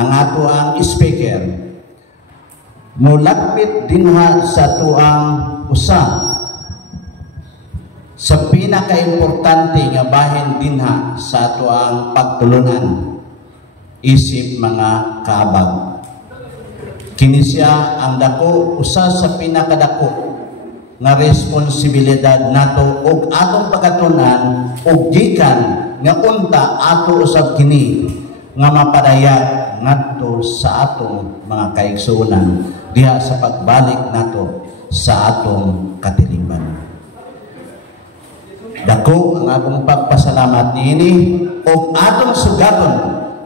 ang ato ang speaker mulapit dinha sa tuang usa sa pinaka-importante nga bahin dinha sa ato ang pagtulungan isip mga kaabag. Kini siya ang dako usa sa pinakadako nga responsibilidad nato ug atong pagkatunan ug gikan nga unta ato usab kini nga mapadayag ngadto sa atong mga kaigsuonan diha sa pagbalik nato sa atong katilingban. Dako ang akong pagpasalamat niini ug atong sugaton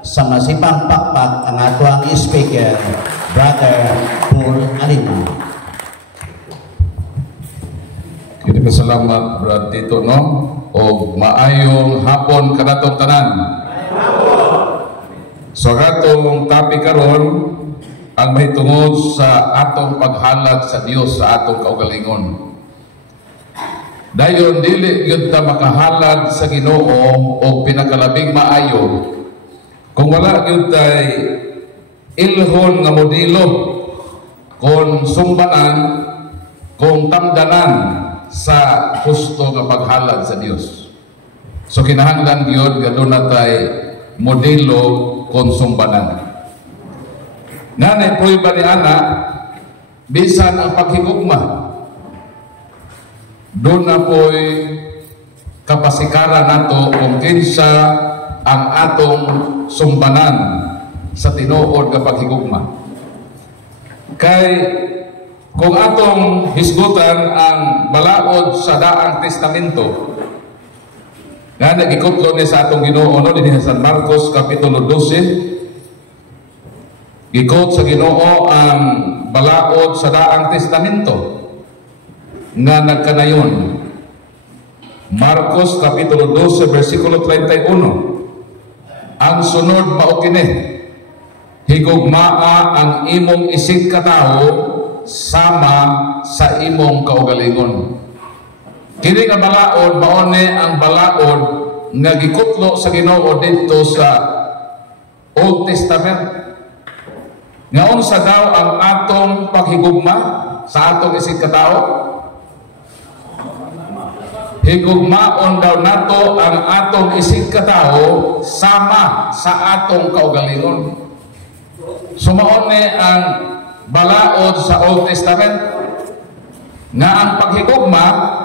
sa masipang pakpak ang ato ang speaker, Brother Paul Alima. Kita pasalamat Brad Tito no o maayong hapon kanatong tanan. So atong topic karon ang mahitungod sa atong paghalad sa Dios sa atong kaugalingon. Dayon dili gyud ta makahalad sa Ginoo o pinakalabing maayo kung wala gyud tay ilhon nga modelo kon sumbanan kung tamdanan sa husto nga paghalad sa Dios. So kinahanglan gyud nga doon natay modelo konsumbanan. Nanay prueba ni ana bisan ang paghigugma. Doon na po'y kapasikaran nato kung kinsa ang atong sumbanan sa tinuod nga paghigugma. Kay kung atong hisgutan ang balaod sa daang testamento nga nagikutlo ni sa atong Ginoo no dinhi sa San Marcos kapitulo 12, gikot sa Ginoo ang balaod sa daang testamento nga nagkanayon. Marcos kapitulo 12 versikulo 31, ang sunod mao kini: higugmaa ang imong isig katao sama sa imong kaugalingon. Kini nga balaod maone ang balaod nga gikutlo sa Ginoo didto sa Old Testament. Nga unsa daw ang atong paghigugma sa atong isig katao? Higugmaon daw nato ang atong isig katao sama sa atong kaugalingon. Sumaone ang balaod sa Old Testament nga ang paghigugma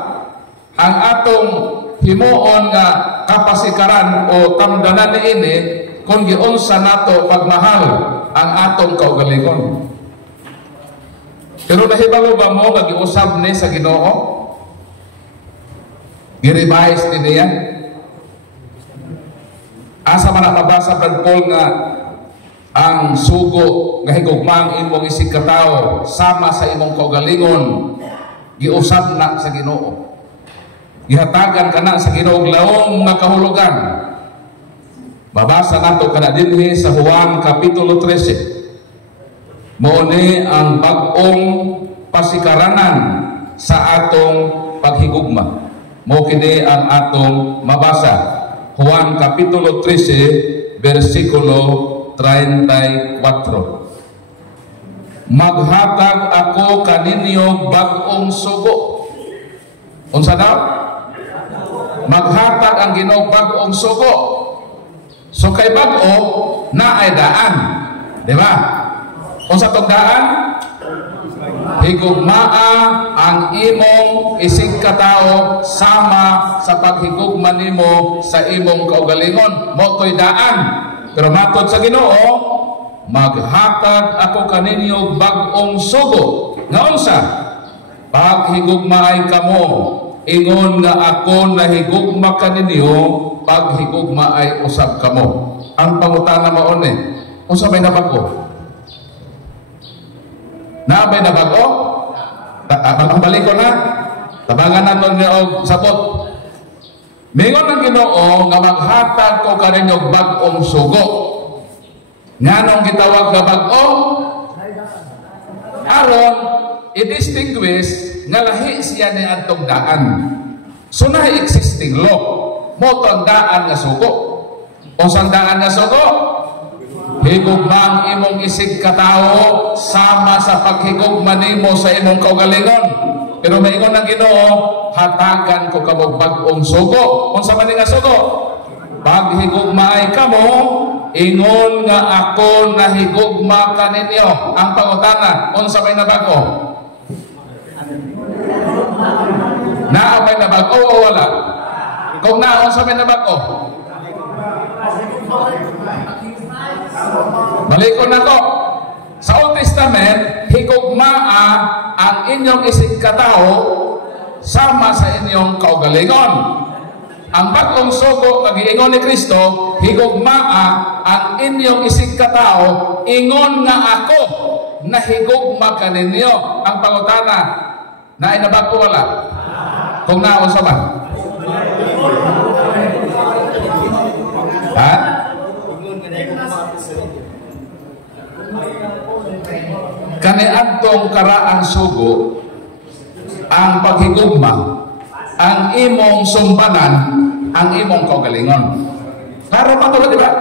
ang atong himuon nga kapasikaran o tamdanan niini kung giunsa nato pagmahal ang atong kaugalingon. Pero nahibalo ba mo nga giusab ni sa Ginoo? Gi-revise din niya. Asa man mabasa Brad Paul nga ang sugo nga higugmang imong isig katao sama sa imong kaugalingon giusab na sa Ginoo. Gihatagan kana sa Ginoo laom nga kahulugan. Babasa nato kana dinhi sa Juan kapitulo 13. Mao ni ang bag-ong pasikaranan sa atong paghigugma. Mao kini ang atong mabasa. Juan kapitulo 13 versikulo 34. Maghatag ako kaninyo bag-ong sugo. Unsa daw? Maghatag ang Ginoo bag-ong sugo. So kay bag-o na ay daan, di ba? Unsa tong daan? Higugmaa ang imong isig katao sama sa paghigugma nimo sa imong kaugalingon. Mo toy daan. Pero matod sa Ginoo, maghatag ako kaninyo bag-ong sugo. Nga unsa? Paghigugmaay kamo, ingon nga ako nahigugma kaninyo, paghigugma ay usab kamo. Ang pangutana mao ni, unsa may nabago? Naabay nabago? Ang balik ko na. Tabangan naton nga og sabot. Mingon ang Ginoo nga maghatag ko kaninyo bag-ong sugo. Nganong gitawag nga bag-o? Aron i-distinguish nga lahi siya ni adtong daan. So na existing law. Mo tong daan nga sugo. Unsang daan nga sugo? Higugma ang imong isig katao sama sa paghigugma nimo sa imong kaugalingon. Pero maingon ang Ginoo, hatagan ko kamo bag-ong sugo. Unsa man nga sugo? Paghigugma ay kamo, ingon nga ako nahigugma kaninyo. Ang pangutana, unsa may nabago? Naa may nabago o wala? Kung naa, unsa may nabago? Balikon nako. Sa Old Testament, higugmaa ang inyong isig katao sama sa inyong kaugalingon. Ang bagong sugo nga giingon ni Kristo, higugmaa ang inyong isig katao, ingon nga ako nahigugma kaninyo. Ang pangutana, na inabago wala? Kung naon sa man? Ha? Kaniadtong karaang sugo ang paghigugma, ang imong sumbanan, ang imong kaugalingon. Para matulad, di ba?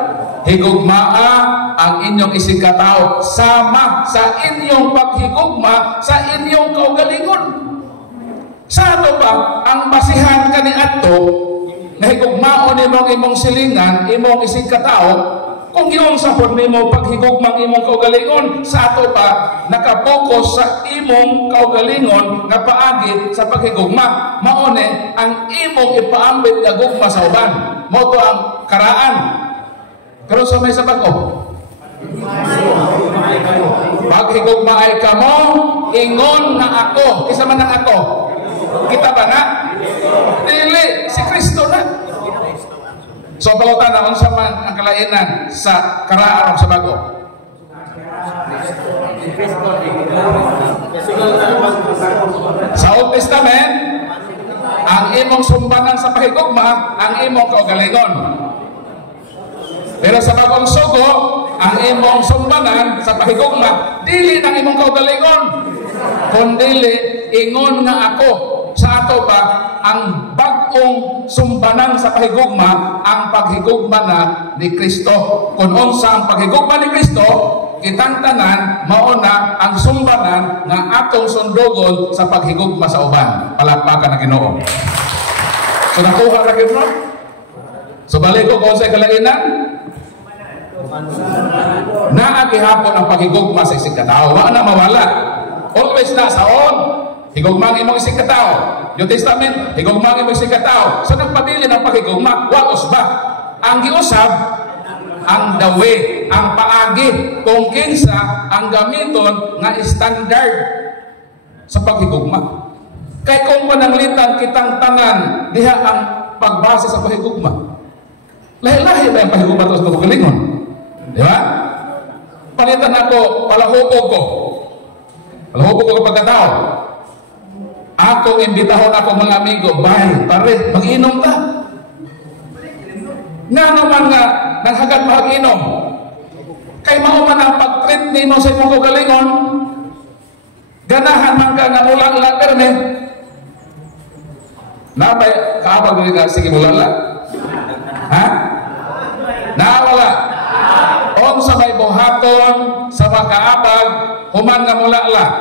Higugmaa ang inyong isig katao sama sa inyong paghigugma sa inyong kaugalingon. Sa ato ba ang basihan kaniadto na higugmaon imong imong silingan, imong isig katao? Kung yung sa nimo paghigugmang imong kaugalingon, sa ato pa nakapokus sa imong kaugalingon nga paagi sa paghigugma. Maone ang imong ipaambit nga gugma sa uban. Mao to ang karaan. Pero sa may sabag ko, paghigugma ay kamo, ingon na ako. Kisa man ang ako? Kita ba na? Dili, si Kristo na. So palutan na unsa man ang kalainan sa karaan sa bago. Sa Old Testament, ang imong sumbanan sa pahigugma, ang imong kaugalingon. Pero sa bagong sugo, ang imong sumbanan sa pahigugma, dili ng imong kaugalingon, kundi ingon nga ako. Sa ato pa, ang bagong sumbanan sa pahigugma, ang paghigugma na ni Kristo. Kung unsa ang paghigugma ni Kristo, kitang tanan, mauna ang sumbanan nga atong sundugon sa paghigugma sa uban. Palakpakan na Ginoo. So nakuha na Ginoo? So balik ko kung sa kalainan, naagihapon ang paghigugma sa isig katao. Wala na mawala. Always na saon. Higugma ang imong isig katao. New Testament, higugma ang imong isig katao. So nagpabili ng paghigugma, wagos ba? Ang giusab, ang dawe, ang paagi, kung kinsa ang gamiton nga standard sa paghigugma. Kay kung pananglitan kitang tanan, diha ang pagbase sa paghigugma. Lahi-lahi ba yung paghigugma ito sa kaugalingon? Di ba? Palitan ako, palahubog ko. Palahubog ko kapag katao. Ako imbitahon ako mga amigo, bye, pare, mag-inom ta. Nga naman nga, naghagad mag-inom. Kay mauman ang pag-treat nimo sa imong kaugalingon, ganahan man ka nga ulang-ulang perme. Napay, kaabag mo ka, sige ulang-ulang. Ha? Nawala. O sa may buhaton, sa makaabag, human nga ulang-ulang.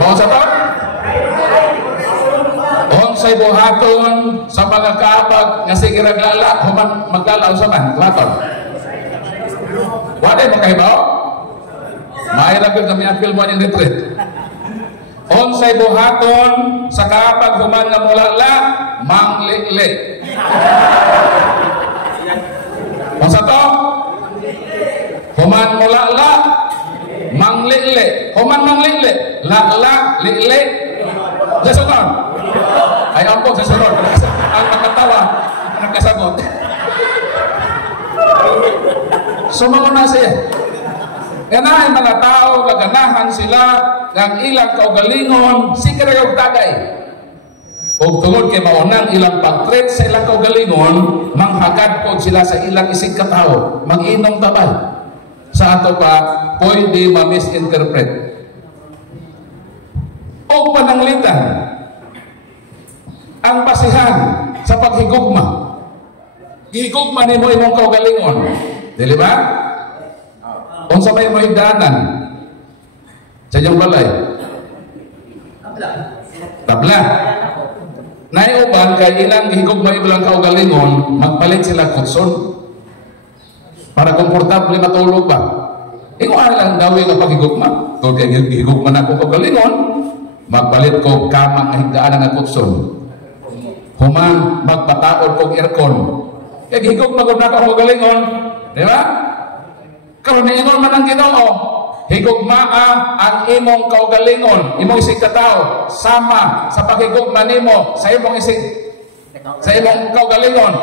Mau sa to? Onsay buhaton sa mga kaabag nga sige raglala, human maglalaw sa man, buhaton. Wala mo kahibaw? Mahirap kami apil mo yung retreat. Onsay buhaton sa kaabag human nga mulala, mangli-li. Unsa to? Human mulala, mangli-li. Human mangli-li. La, li-li. Sa sunod. Ay, ampong sa sunod. Ang nakatawa, nagkasagot. Sumunod siya. Ganahan mga tao, gaganahan sila, ng ilang kaugalingon, sikre yung tagay. O tungod kay maunang ilang pag-treat sa ilang kaugalingon, manghagad po sila sa ilang isig katao, mag-inom tabay. Sa ato pa, pwede ma-misinterpret. O pananglitan, ang basihan sa paghigugma, gihigugma nimo imong kaugalingon. Dili ba? Unsa may mo higdanan sa inyong balay? Tabla. Naiuban kay ilang gihigugma ilang kaugalingon, magpalit sila kutson para komportable matulog ba. Ingo lang dawi nga paghigugma. Tod kay gihigugma na ko kaugalingon, magpalit ko kamang higdaan nga kutson. Human magpataod kog aircon. Kaya higugma ko na ko kaugalingon, di ba? Karon niingon man ang Ginoo, higugmaa ang imong kaugalingon, imong isig katao sama sa paghigugma nimo sa imong kaugalingon.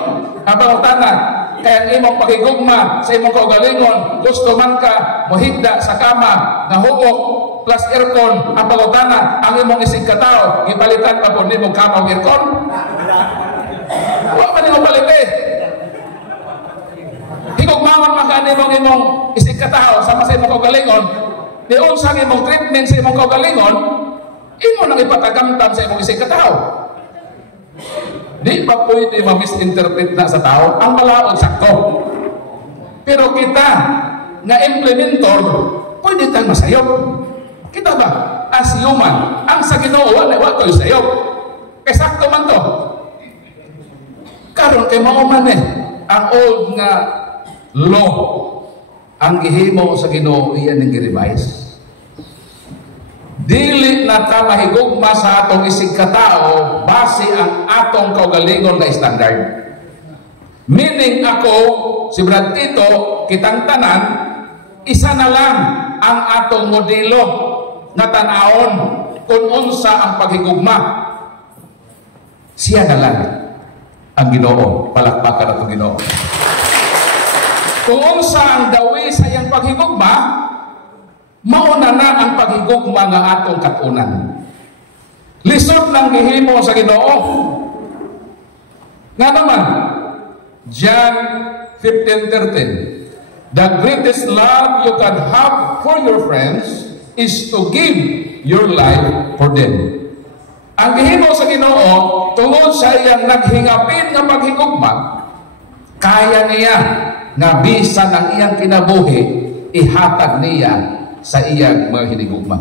Abang tanan, kaya ang imong paghigugma sa imong kaugalingon, gusto man ka mohigda sa kama nga hubok plus aircon, ang pagutanan, ang imong isig katao, ipalitan pa po nimo kama o aircon? Huwag pa nimo palit higugmawan maka imong isig katao sama sa imong kaugalingon, di unsang imong treatment sa imong kaugalingon, imo nang ipatagamtam sa imong isig katao. Di pa pwede ma-misinterpret na sa tao ang malaod sakto. Pero kita nga implementor, pwede tayong masayop. Kita ba? As human, ang sa Ginoo wala ko'y sayop. Kay sakto man to. Karon kay mao man ang old nga law ang gihimo sa Ginoo iyan ning gi-revise. Dili na ta mahigugma sa atong isig katao base ang atong kaugalingon nga standard. Meaning ako, si Brad Tito, kitang tanan, isa na lang ang atong modelo nga tan-aon kung unsa ang paghigugma. Siya na lang ang Ginoo. Palakpakan atong Ginoo. Kung unsa ang dawi sa iyang paghigugma, mauna na ang paghigugma nga atong katunan. Lisod ng gihimo sa Ginoo. Nga naman, John 15:13, the greatest love you can have for your friends is to give your life for them. Ang gihimo sa Ginoo, tungod sa iyang naghingapin nga paghigugma, kaya niya nga bisan ang iyang kinabuhi, ihatag niya sa iyang mga hinigugma.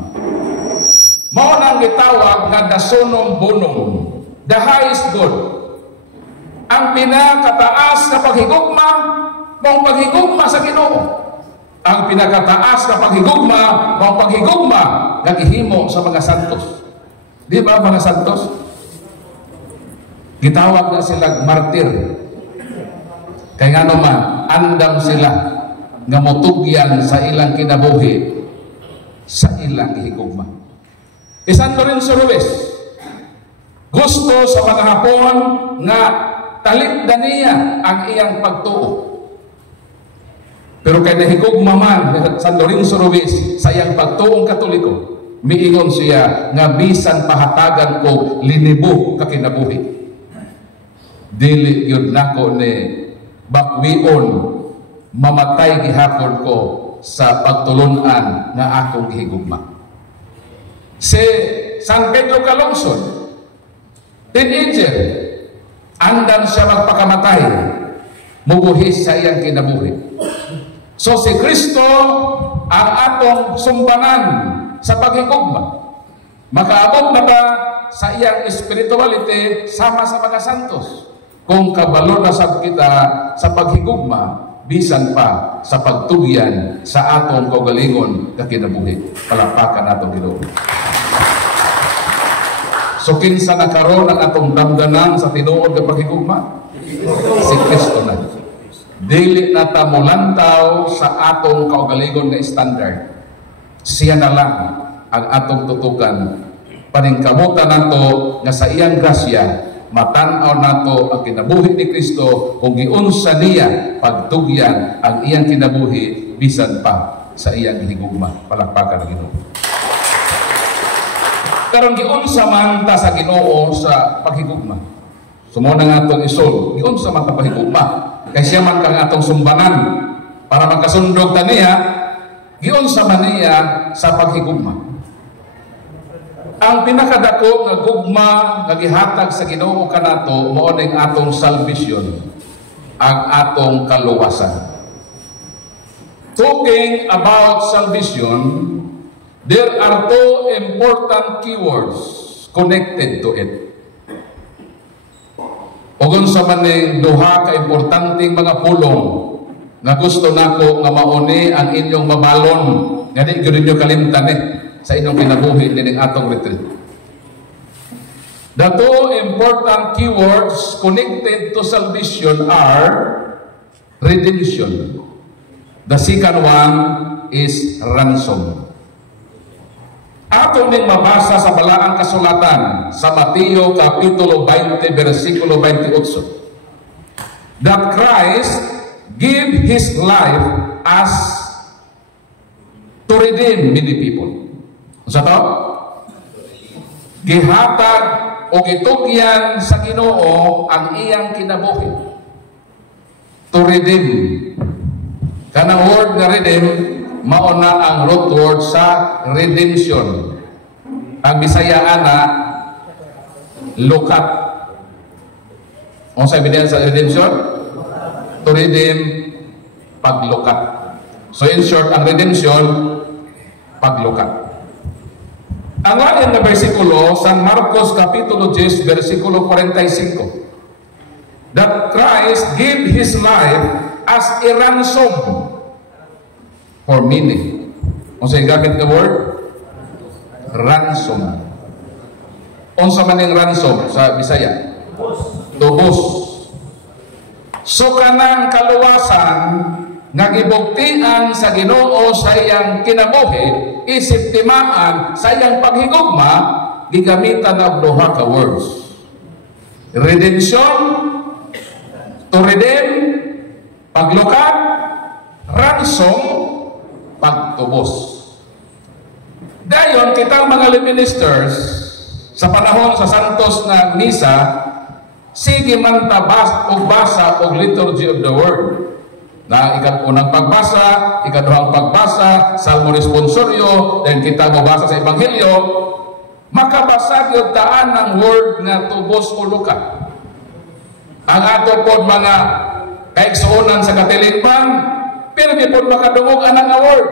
Mao nang gitawag nga dasunong bunong, the highest good. Ang pinakataas na paghigugma, mong paghigugma sa Ginoo. Ang pinakataas na paghigugma, mong paghigugma nga gihimo sa mga santos. Di ba mga santos? Gitawag na sila martir. Kaya nga naman, andam sila nga motugyan sa ilang kinabuhi sa ilang higugma. Santo Lorenzo Ruiz, gusto sa mga Hapon nga talikdan niya ang iyang pagtuo. Pero kay nahigugma man San Lorenzo Ruiz sa iyang pagtuong Katoliko, miingon siya nga bisan pahatagan ko linibo ka kinabuhi. Dili yun nako ni bakwion mamatay gihapon ko sa pagtulunan nga akong gihigugma. Si San Pedro Calungsod, teenager, andan siya magpakamatay, mubuhis sa iyang kinabuhi. So si Kristo ang atong sumbanan sa paghigugma. Makaabot na ba sa iyang spirituality sama sa mga santos? Kung kabalo na sab kita sa paghigugma, bisan pa sa pagtugyan sa atong kaugalingon nga kinabuhi. Palakpakan atong Ginoo. So kinsa nakaroon ang atong damdanan sa tinuod nga paghigugma? Si Kristo na. Dili na ta molantaw sa atong kaugalingon nga standard. Siya na lang ang atong tutukan. Paningkamutan nato nga sa iyang grasya, matan-aw nato ang kinabuhi ni Kristo kung giunsa niya pagtugyan ang iyang kinabuhi bisan pa sa iyang hinigugma. Palakpakan ang Ginoo. Karon giunsa man ta sa Ginoo sa paghigugma. Sumo na nga atong isol, giunsa man ta paghigugma. Kay siya man kang atong sumbanan para magkasundog ta niya, giunsa man niya sa paghigugma. Ang pinakadako nga gugma nga gihatag sa Ginoo kanato mao ning atong salvation. ang atong kaluwasan. Talking about salvation, there are two important keywords connected to it. Ugon sa maning duha ka importanteng mga pulong na gusto nako nga mauni ang inyong mabalon nga di gyud ninyo kalimtan sa inyong kinabuhi nining atong retreat. The two important keywords connected to salvation are redemption. The second one is ransom. Ato ning mabasa sa balaang kasulatan sa Mateo kapitulo 20 bersikulo 28 that Christ gave His life as to redeem many people. Sa to? Gihatag o gitugyan sa Ginoo ang iyang kinabuhi. To redeem. Kanang word nga redeem, mauna ang root word sa redemption. Ang Bisaya ana, lukat. Ang sabi niya sa redemption? To redeem, paglukat. So in short, ang redemption, paglukat. Ang lain na versikulo, San Marcos Kapitulo 10, versikulo 45, that Christ gave His life as a ransom for many. Unsa gamit nga word? Ransom. Unsa man ning ransom sa Bisaya? Tubos. So kanang kaluwasan nga gibugtian sa Ginoo sa iyang kinabuhi, isip timaan sa iyang paghigugma, gigamitan og duha ka words. Redemption, to redeem, paglukat, ransom, pagtubos. Dayon, kitang mga ministers, sa panahon sa santos na misa, sige man tabas o basa o liturgy of the word. Na unang pagbasa, ikaduhang pagbasa, salmo responsorio, then kita mabasa sa ebanghelyo, makabasa gyud taan ng word nga tubos o lukat. Ang ato pod mga kaigsuonan sa katilingban, pero di po makadungog anang award.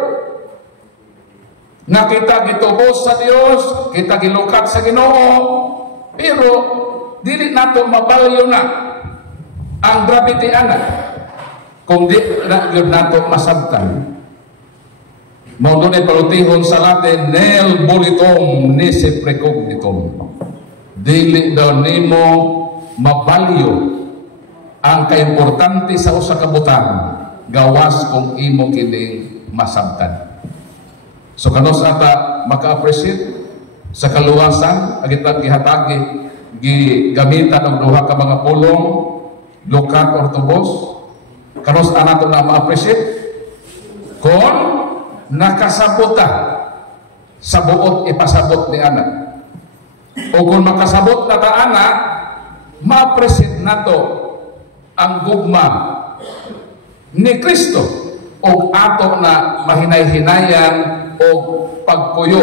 Na kita gitubos sa Dios, kita gilukat sa Ginoo, pero dili nato mabalyo na ang gravity ana kung di na yun nato masabtan. Mao dunay palutihon sa Latin, nel volitum nisi precognitum. Dili daw nimo mabalyo ang kaimportante sa usa ka butang gawas kung imo kining masabtan. So kanos ata maka-appreciate sa kaluwasan agitag gihatagi gigamitan og duha ka mga pulong lukat or tubos. Kanos anato na ma-appreciate kung nakasabota sa buot ipasabot ni anak. O kung makasabot na ta anak, ma-appreciate nato ang gugma ni Kristo o ato na mahinay-hinayan o pagpuyo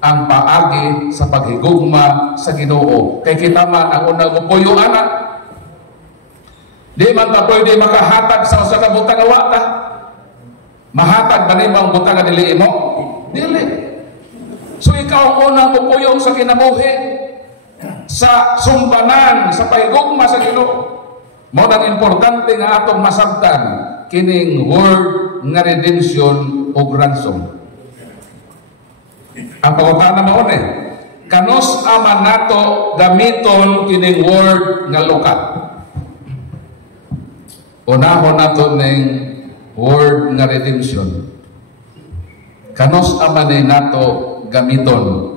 ang paagi sa paghigugma sa Ginoo. Kay kita man ang unang mupuyo anak, di man ta pwede makahatag sa usa ka butang awa ta. Mahatag ba nimo ang butang nga dili imo? Dili. So ikaw ang unang mupuyo sa kinabuhi, sa sumbanan, sa paghigugma sa Ginoo. Mao nang importante nga atong masabtan kining word nga redemption o ransom. Ang pangutana mao ni, kanos ama nato gamiton kining word nga lukat? Unahon nato ning word nga redemption. Kanos ama ni nato gamiton?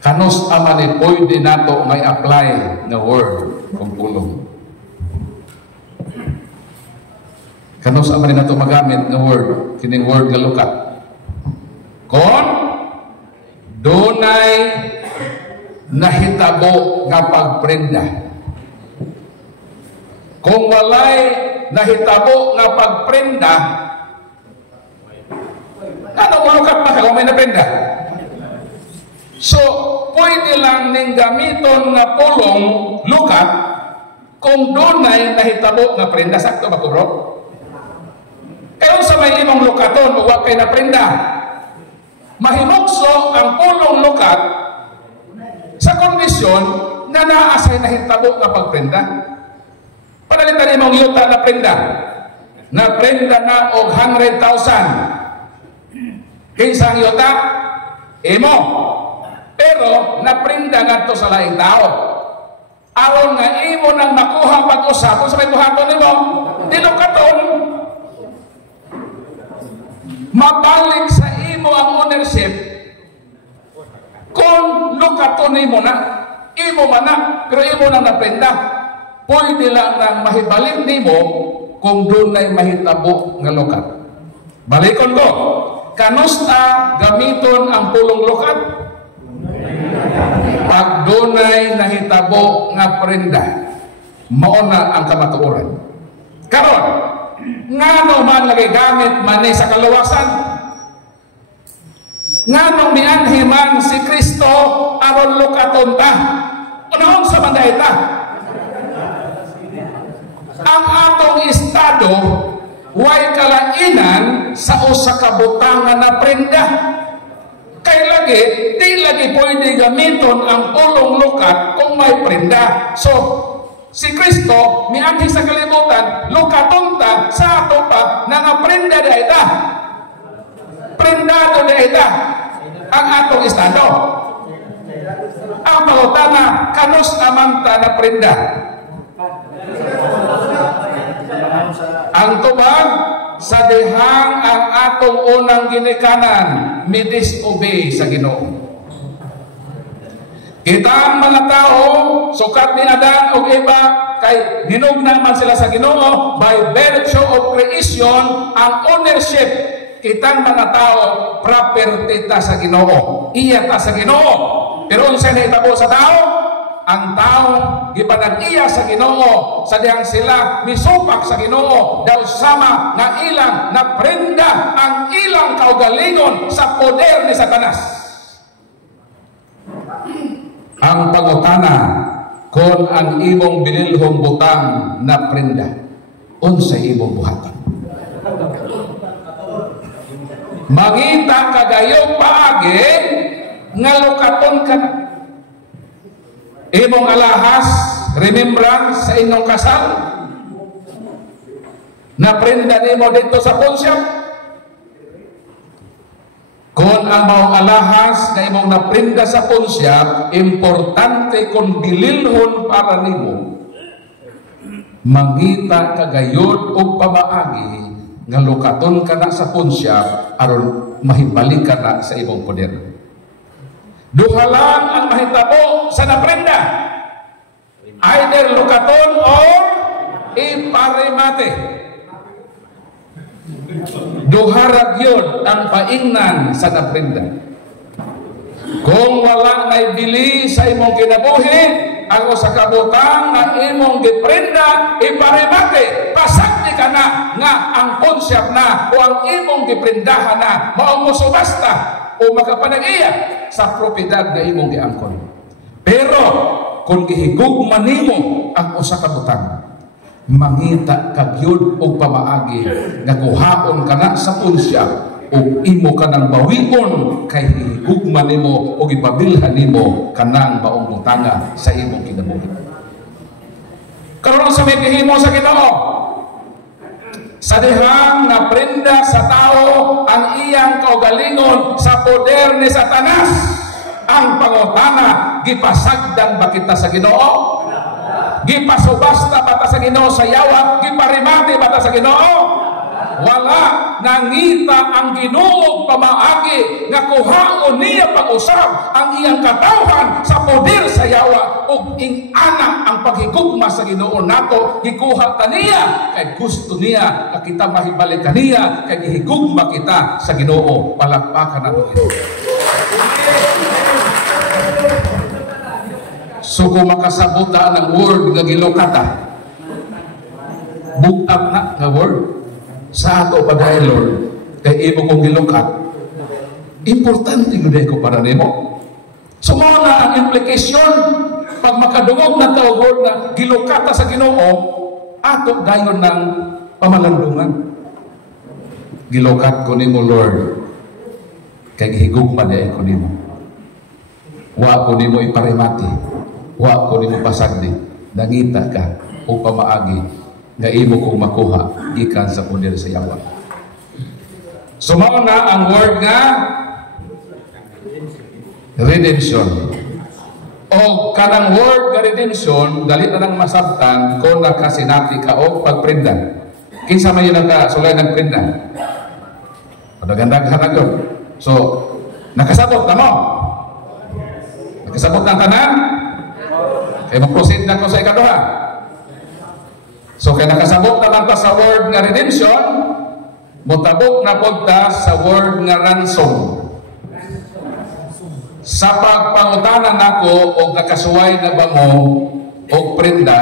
Kanos ama ni pwede nato may apply na word kung pulong? Kanos ama ni nato magamit na word kining word nga lukat? Kon dunay nahitabo nga pagprenda. Kung walay nahitabo nga pagprenda, ano malukat pa ka kung may naprenda? So, pwede lang ning gamiton nga pulong lukat kung dunay nahitabo nga prenda. Sakto ba ko, bro? Kayo sa may imong lukaton o wa kay na prenda, mahimukso ang pulong lukat sa kondisyon na naasay nahitabo nga pagprenda. Panalitan imong yuta na prenda na og 100,000. Kinsa ang yuta? Imo. Pero naprenda ngadto sa laing tao. Aron nga imo nang makuha pag-usap sa may buhaton nimo, dilukaton. Mabalik sa imo ang ownership kung lukaton nimo na, imo man na, pero imo nang naprenda. Pwede lang nang mahibalik nimo kung dunay mahitabo nga lukat. Balikon ko, kanusta gamiton ang pulong lukat? Pag dunay nahitabo nga prenda, mauna ang kamatuoran. Karon, ngano man lagi gamit man sa kaluwasan? Ngano mianhi man si Kristo aron lukaton ta? Unahon sa manday ta? Ang atong estado way kalainan sa usa ka butangan na prenda. Kay lagi, di lagi pwede gamiton ang pulong lukat kung may prenda. So, si Kristo, mianhi sa kalibutan, lukaton ta sa ato pa na nga prenda da ita. Prendado da ita ang atong estado. Ang pangutana, kanus naman ta na prenda. Ang tubag, sa dihang ang atong unang ginikanan, mi-disobey sa Ginoo. Kita ang mga tao, sukat ni Adan o iba, kay hinugnan man sila sa Ginoo, by virtue of creation, ang ownership, kitang mga tao, property ta sa Ginoo. Iya ta sa Ginoo. Pero unsa na itabo sa tao? Ang tao gipanag-iya sa Ginoo sa dihang sila misupak sa Ginoo daw sama nga ilang naprenda ang ilang kaugalingon sa poder ni Satanas. Ang pangutana kung ang imong binilhong butang na prenda unsa imong buhatan? Mangita kagayong paagi nga lukaton ka na. Imong alahas, remembrance sa inyong kasal, na prenda nimo dito sa punsyap. Kung ang maong alahas na imong naprenda sa punsyap, importante kung bililhon para nimo, mangita kagayod o pamaagi nga lukaton ka na sa punsyap aron mahibalik ka na sa imong poder. Duha lang ang mahitabo sa naprenda. Either lukaton or iparimate. Duha ra gyud ang paingnan sa naprenda. Kung wala na ibili sa imong kinabuhi, ang usa ka butang na imong giprenda, iparimate, pasag di ka na nga ang konsyap na o ang imong giprendahan na maong musubasta o makapanag-iya sa propiedad na imong giangkon. Pero kung gihigugman nimo ang usa ka butang, mangita kagyud og pamaagi nga kuhaon ka na sa punsya o imo ka nang bawion kay gihigugman nimo o gipabilhan nimo kanang maong butanga sa imong kinabuhi. Karon sa may gihimo sa Ginoo, sa dihang naprenda sa tao ang iyang kaugalingon sa poder ni Satanas, ang pangutana, gipasagdan ba kita sa Ginoo? Gipasubasta ba ta sa Ginoo sa yawa? Giparimate ba ta sa Ginoo? Wala. Nangita ang Ginoo pamaagi nga kuhaon niya pag-usap ang iyang katawhan sa poder sa yawa ug ing-ana ang paghigugma sa Ginoo nato. Gikuha ta niya kay gusto niya nga kita mahibalik kaniya kay gihigugma kita sa Ginoo. Palakpakan nato Ginoo. So kung makasabuta ng word nga gilokata, bugtap na nga word sa ato pa dahil Lord, kay imo kong gilukat, importante yun ko para nimo. So muna ang implikasyon pag makadungog na tawag na gilukata sa Ginoo, ato dayon ng pamalandungan. Gilukat ko nimo, Lord, kay higugma na ko nimo. Wa ko nimo iparimati, wa ko nimo pasagdi, nangita ka o pamaagi nga imo kong makuha gikan sa poder sa Yawa. Sumao na ang word nga redemption. O kanang word nga redemption, dali na nang masabtan kung nakasinati ka o pagprindan. Kinsa man yun nakasulay ng prindan? Padaganda ka na yun. So, nakasabot na mo? Nakasabot ng tanan? Kaya mag-proceed na ko sa ikaduha. So, kaya nakasabot naman pa sa word nga redemption, mutabok na punta sa word nga ransom. Sa pagpangutanan nako o nakasuway na ba mo o prenda,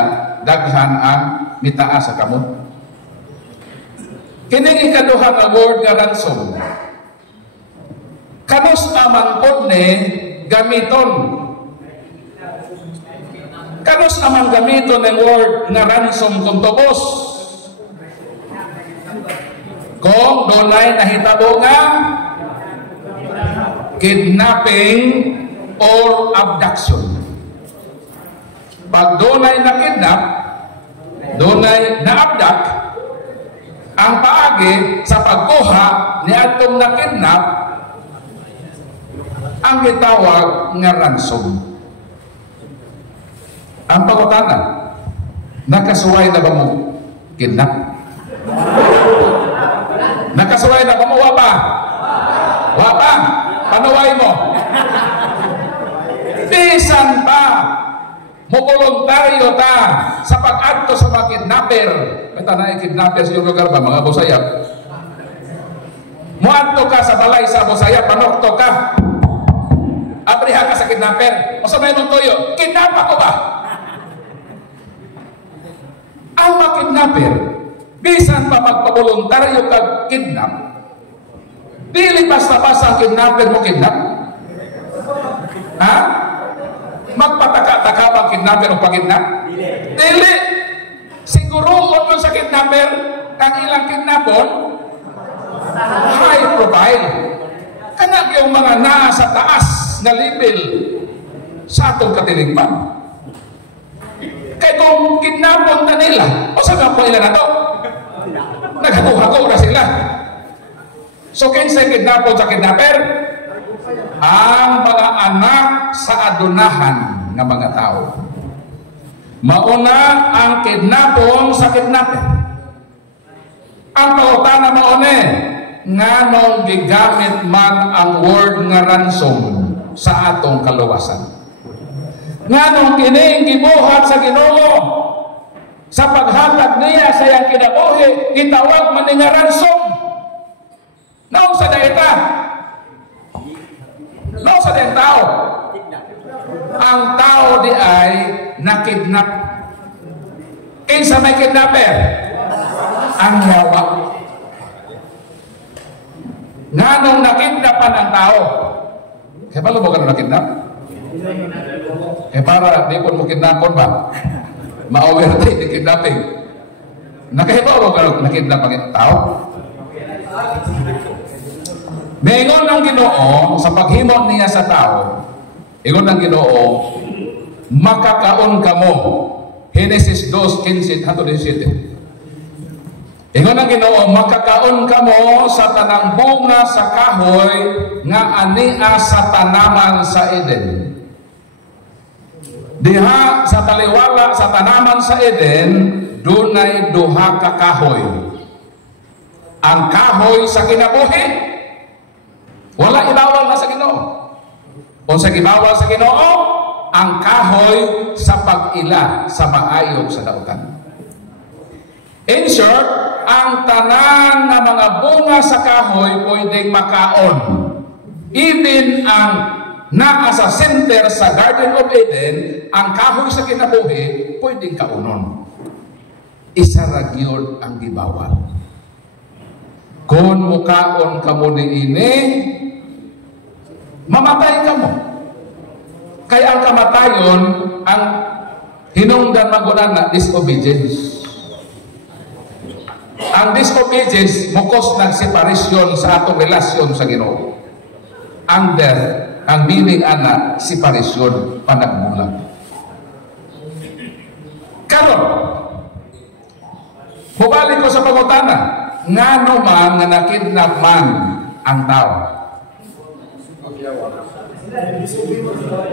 daghan ang mitaas sa kamo. Kining ikaduha nga word nga ransom. Kanus aman pod ni gamiton. Kanus aman gamiton ng word nga ransom kung tubos. Kung dunay nahitabo nga kidnapping or abduction. Pag dunay na-kidnap, dunay na-abduct, ang paagi sa pagkuha ni atong na-kidnap ang gitawag nga ransom. Ang pangutana, nakasuway na ba mo kidnap? Nakasuway na ba mo? Wapa? Wapa? Panuway mo. Bisan pa moboluntaryo ta sa pag-adto sa mga kidnapper. May tanay kidnapper sa iyong lugar ba, mga busayap? Muadto ka sa balay sa busayap, panokto ka. Abriha ka sa kidnapper. O sa may nuntoyo, kidnap ako ba? Ang mga kidnapper, bisan pa magpaboluntaryo ka kidnap, dili basta-basta ang kidnapper mo kidnap. Ha? Magpataka-taka bang kidnapper o pag-kidnap? Dili. Siguroon mo sa kidnapper kang ilang kidnapon high profile. Kanak yung mga nasa taas na level sa atong katilingpan. Kaya kung kidnapon na nila, o sabi po ilan na to? Naghago-hago na sila. So, kinsa kidnapon sa kidnapper? Ang mga anak sa adunahan ng mga tao. Mauna ang kidnapon sa kidnapper. Ang pautana mauna, nga nung gigamit man ang word nga ransom sa atong kaluwasan. Nga nung kining gibuhat sa Ginoo sa paghatag niya sa iyang kinabuhi, gitawag man nga ransom. Naon sa daita? Naon sa daita tao? Ang tao di ay nakidnap. Kinsa may kidnapper? Ang yawa. Nga nung nakidnapan ang tao, kaya pala mo ka nung nakidnap? Para di po mo kidnapon ba? Ma-overtake ni kidnapping. Nakahibaw mo ka nung nakidnap ang tao? Mingon ng Ginoo sa paghimot niya sa tao, ingon ng Ginoo, makakaon ka mo. Genesis 2:15 hangtod 17. Ingon ng Ginoo, makakaon ka mo sa tanang bunga sa kahoy nga ania sa tanaman sa Eden. Diha sa taliwala sa tanaman sa Eden, dunay duha ka kahoy. Ang kahoy sa kinabuhi, wala ibawal na sa Ginoo. Kung sa gibawal sa Ginoo, ang kahoy sa pag-ila sa maayog sa dautan. In short, ang tanan na mga bunga sa kahoy pwedeng makaon. Even ang naa sa center sa Garden of Eden, ang kahoy sa kinabuhi pwedeng kaunon. Isa ra gyud ang gibawal. Kung mukaon ka mo ni ini, mamatay ka mo. Kaya ang kamatayon, ang hinungdan magunan na disobedience. Ang disobedience, mukos ng separasyon sa atong relasyon sa Ginoo. Ang death, ang meaning ana, separasyon, panagmulag. Karon, mubalik ko sa pangutana, ngano man nga nakidnap man ang tao?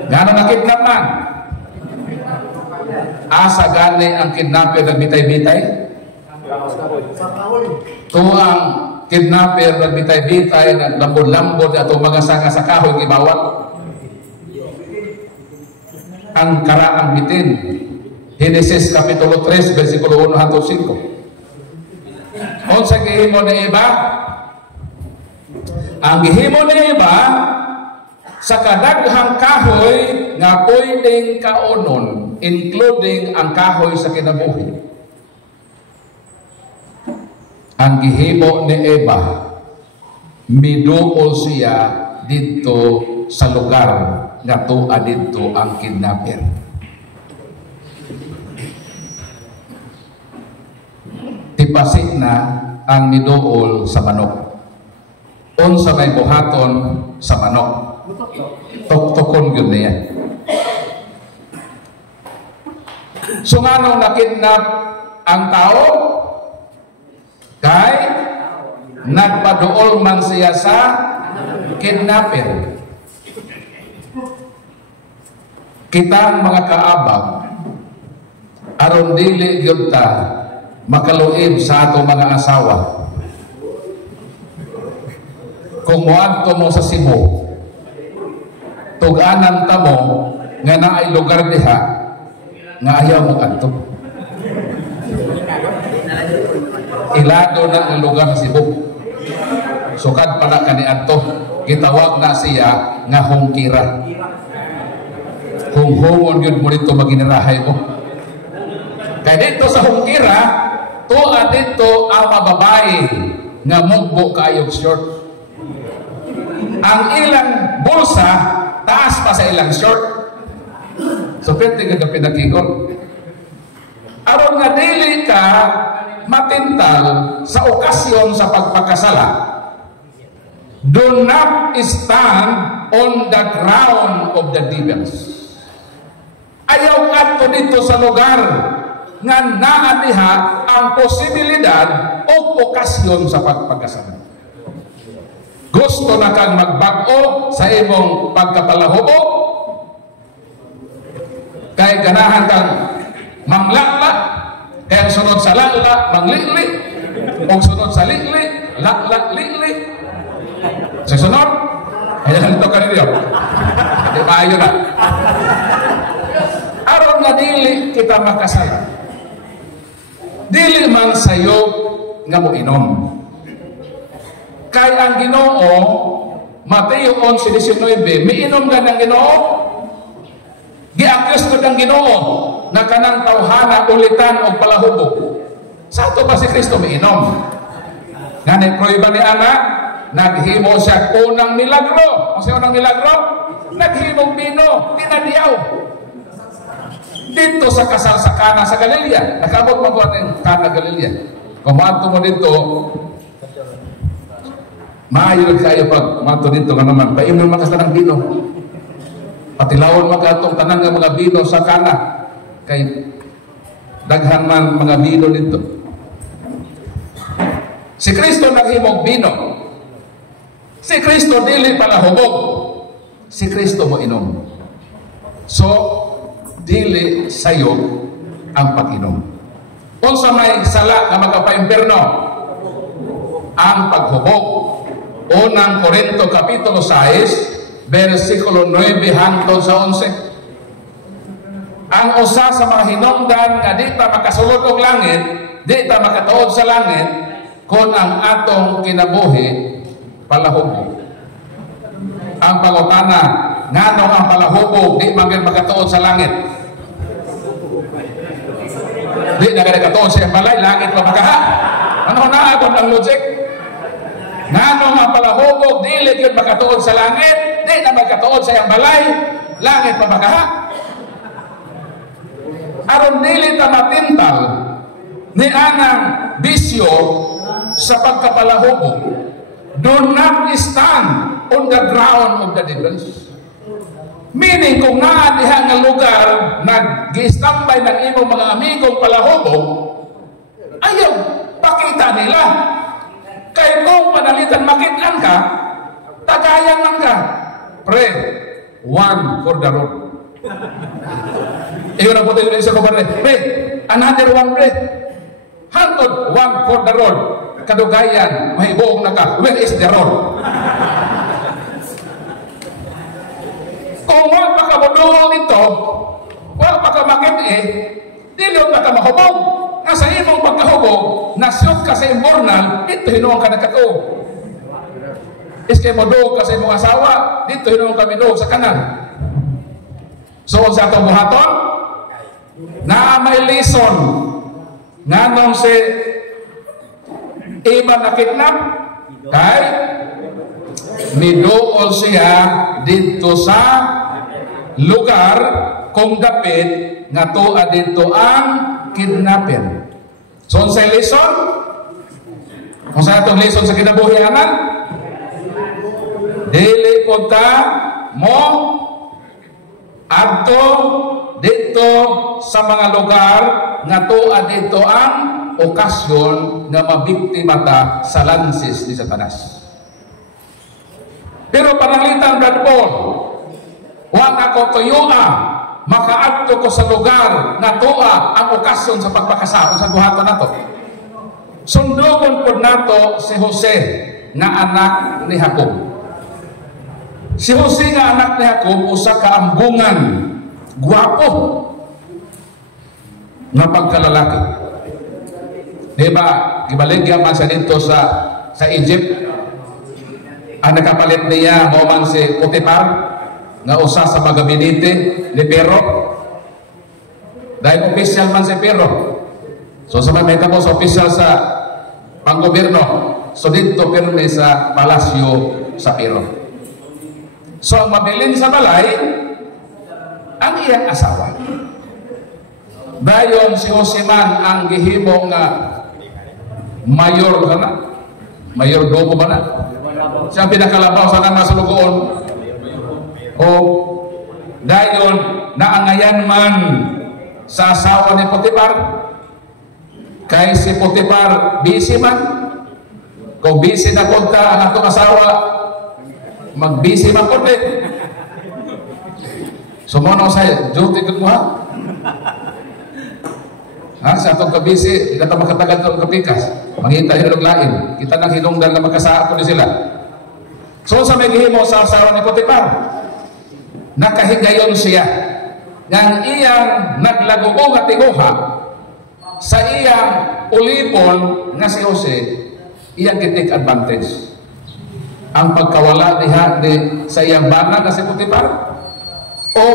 Ngano nakidnap man? Asa gani ang kidnapper nagbitay-bitay? Tuang kidnapper nagbitay-bitay, naglambod-lambod atong mga sanga sa kahoy gibawal. Ang karaang bitin. Genesis Kapitulo 3, versikulo 1 hangtod 5. Unsa gihimo ni Eva? Ang gihimo ni Eva sa kadaghang kahoy nga pwedeng kaunon, including ang kahoy sa kinabuhi. Ang gihimo ni Eva, miduol siya dito sa lugar nga tuwa dito ang kidnapper. Tipasik na ang miduol sa manok. Unsa may buhaton sa manok. Tuktukon yun niya. So nga nung nakidnap ang tao, kay nagpaduol man siya sa kidnapper. Kita ang mga kaabag, aron dili gyud ta makaluib sa atong mga asawa. Kung muadto mo sa Cebu, tug-anan ta mo nga naay lugar diha nga ayaw mo adto. Ilado na ang lugar sa Cebu. Sukad pala kani adto, gitawag na siya nga hungkira. Hunghungon yun mo dito maginirahay mo. Kaya dito sa hungkira, tuwa dito ang mababae nga mugbo kaayog short. Ang ilang bulsa taas pa sa ilang short. So pwede ka pinakikot. Aron nga dili ka matintal sa okasyon sa pagpakasala, do not stand on the ground of the devils. Ayaw kadto dito sa lugar nga naa diha ang posibilidad o okasyon sa pagpagkasala. Gusto na kang magbag-o sa imong pagkapalahubo, kay ganahan kang manglakla, kaya sunod sa lakla manglili, o sunod sa likli lakla likli. Sa sunod ay ito ka ninyo, hindi maayo na. Aron nga dili kita makasala, dili man sayo nga mo inom. Kay ang Ginoo, Mateo 11:19, miinom ka ng Ginoo, giakyos ka ng Ginoo na kanang tawhana ulitan o palahubog. Sa ato pa si Kristo miinom. Nga nagproiba ni Ana, naghimo siya unang milagro. O siya unang milagro? Naghimong bino, dinadiyaw. Dito sa kasal sa Kana sa Galilea, nakabot mo po ating Kana Galilea. Kumanto mo dito, maayon kayo pag kumanto dito ka naman, painom makasta ng bino. Patilawon makatong tanang ng mga bino sa Kana. Kay daghan man mga bino dito. Si Kristo naghimog bino. Si Kristo dili pala hubog. Si Kristo mo inom. So, dili sayo ang pag-inom. Unsa may sala nga magpapaimpierno? Ang paghubog. Unang Korinto Kapitulo 6, versikulo 9 hangtod sa 11. Ang usa sa mga hinungdan nga di ta makasulod og langit, di ta makatuod sa langit, kung ang atong kinabuhi palahubog. Ang pangutana, ngano ang palahubog di man makatuod sa langit? Di na gani katuod sa balay, langit pa magaha. Ano na aton ang logic? Ngano ang palahubog dili gyud makatuod sa langit, di na makatuod sa iyang balay, langit pabagaha. Aron dili ta matintal ni anang bisyo sa pagkapalahubog. Do not stand on the ground of the devils. Meaning, kung naa diha nga lugar nag-istambay ng imong mga amigong palahubog, ayaw pakita nila. Kaya kung panalitan makitaan ka, tagayan lang ka. Pre, one for the road. Iyon ang puti yun sa kumpare. Pre, another one, pre. Hantod, one for the road. Kadugayan, may buong na ka. Where is the road? Kung wag pa ka modulong dito, wag pa ka makit dili pa ka mahubog. Nga sa imong pagkahubog, nasyot ka sa imbornal, dito hinuong ka nagkatuo. Iskay modulong ka sa imong asawa, dito hinuong ka minuog sa kanan. So, sa itong buhaton, na may lesson nga nung si iba na kidnap, kay miduol siya dito sa lugar kung dapit nga tuwa dito ang kidnapper. So, sa lesson, kung sa itong lesson sa kinabuhianan, dili po ta mo adto dito sa mga lugar nga tuwa dito ang okasyon nga mabiktima ta sa lances ni Satanas. Pero pananglitan, Brad Paul, wag ako tuyuan, makaadto ko sa lugar nga tuwa ang okasyon sa pagpakasao sa buhaton nato. Sundugon po nato si Jose nga anak ni Jacob. Si Jose nga anak ni Jacob, usa ka ambungan, guwapo, nga pagkalalaki. Diba, gibaligya man siya dito sa Egypt. Ang nakapalit niya, mo man si Potiphar, nga usa sa mga gabinete ni Pero. Dahil official man si Pero. So sa may tapos official sa panggobyerno. So dito pirme sa palasyo sa Pero. So ang mabilin sa balay, ang iyang asawa. Dayon si Jose man ang gihimo nga mayor ka na. Mayor dobo ba na? Siya ang pinakalabaw sa nang nasulugoon. O dayon naangayan man sa asawa ni Potiphar. Kay si Potiphar busy man. Kung busy na konta ang atong asawa, mag-busy man konti. Sumono sa duty ko mo ha? Ha? Sa atong kabisi, hindi na makatagal itong kapikas. Manghintay ng lain. Kita nang hinungdan na magkasaan ko sila. So sa may gihimo sa asawa ni Potiphar, nakahigayon siya ng iyang naglagoong at tiguha sa iyang ulipon nga si Jose, iyang gitik advantage. Ang pagkawala ni sa iyang bana na si Potiphar, o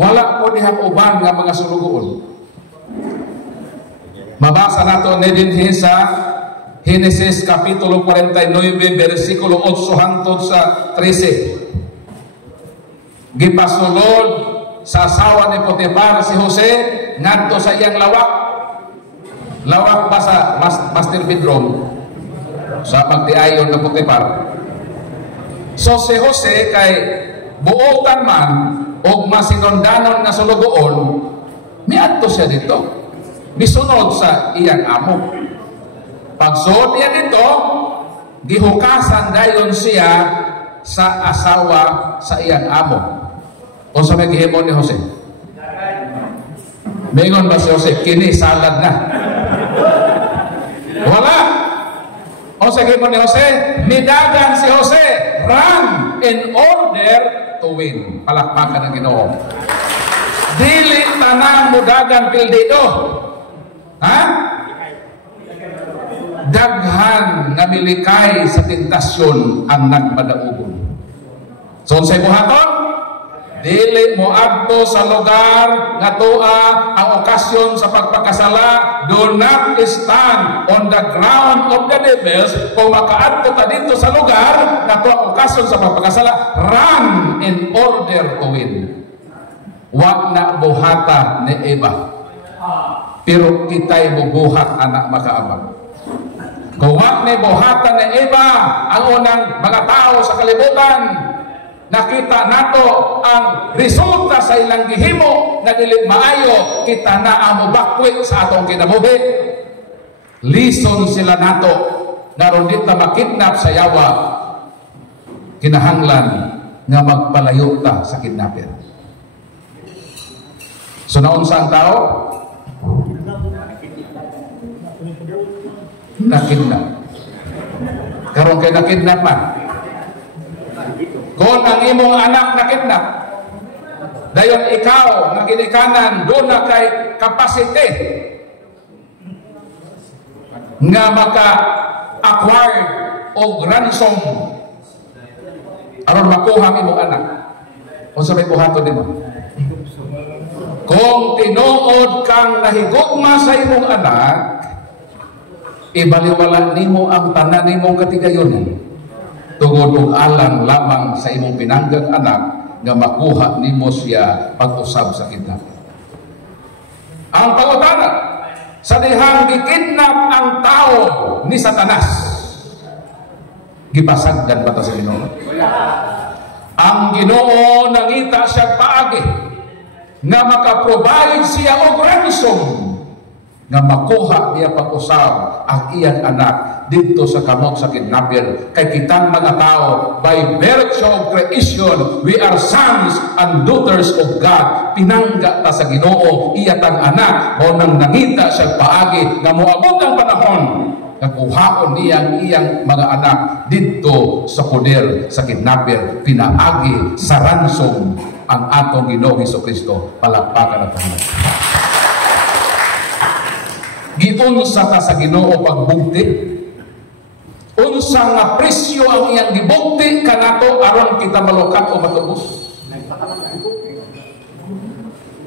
wala po dihang uban nga mga sulugoon. Mabasa nato ni dinhi sa Genesis Kapitulo 49, versikulo 8 hangtod sa 13. Gipasulod sa asawa ni Potiphar si Jose ngadto sa iyang lawak. Lawak ba sa master bedroom sa pagtiayon ng Potiphar. So si Jose kay buotan man o masinondanon nga sulugoon, miadto siya dito. Misunod sa iyang amo. Pagsuot niya dito, gihukasan dayon siya sa asawa sa iyang amo. O sa may gihimo ni Jose. Mingon ba si Jose, kini salad na. Wala. O sa gihimo ni Jose, midagan si Jose, run in order to win. Palakpakan ang Ginoo. Dili tanang mudagan pildido. Ha? Daghan nga milikay sa tentasyon ang nagmadaugon. So sa buhaton, dili mo adto sa lugar nga tuwa ang okasyon sa pagpakasala. Do not stand on the ground of the devils. Kung makaadto ka dito sa lugar nga tuwa ang okasyon sa pagpakasala, run in order to win. Wa na buhata ni Eva. Pero kita'y bubuhat anak makaabang. Kung wa ni buhata ni Eva, ang unang mga tao sa kalibutan, nakita nato ang resulta sa ilang gihimo na dili maayo, kita na ang mubakwi sa atong kinabuhi. Lison sila nato naron di ta makidnap sa yawa, kinahanglan nga magpalayo ta sa kidnapper. So naon sa ang tao? Nakidnap. Karon kay nakidnap man. Kung ang imong anak nakidnap, dayon ikaw nga ginikanan doon na kay capacity nga maka-acquire o ransom aron makuha ang imong anak. Kung sa may buhaton nimo, kung tinuod kang nahigugma sa imong anak, ibaliwala nimo ang tanan nimong katigayonan tungod og alang lamang sa imong pinanggang anak nga makuha nimo siya pag-usab sa kidnap. Ang pangutana, sa dihang gikidnap ang tao ni Satanas, gipasagdan ba ta sa Ginoo? Ang Ginoo nangita siya paagi nga maka-provide siya og ransom nga makuha niya pag-usab ang iyang anak dito sa kamot sa kidnapper. Kay kitang mga tao, by virtue of creation, we are sons and daughters of God. Pinangga ta sa Ginoo iyatang anak, o nang nangita siya paagi nga moabot ang panahon nga kuhaon niyang iyang mga anak dito sa poder sa kidnapper, pinaagi sa ransom ang atong Ginoo Hesukristo. Palakpakan at tanan. Giunsa ta sa Ginoo pagbugti. Unsa nga presyo ang iyang gibugti kanato aron kita malukat o matubos.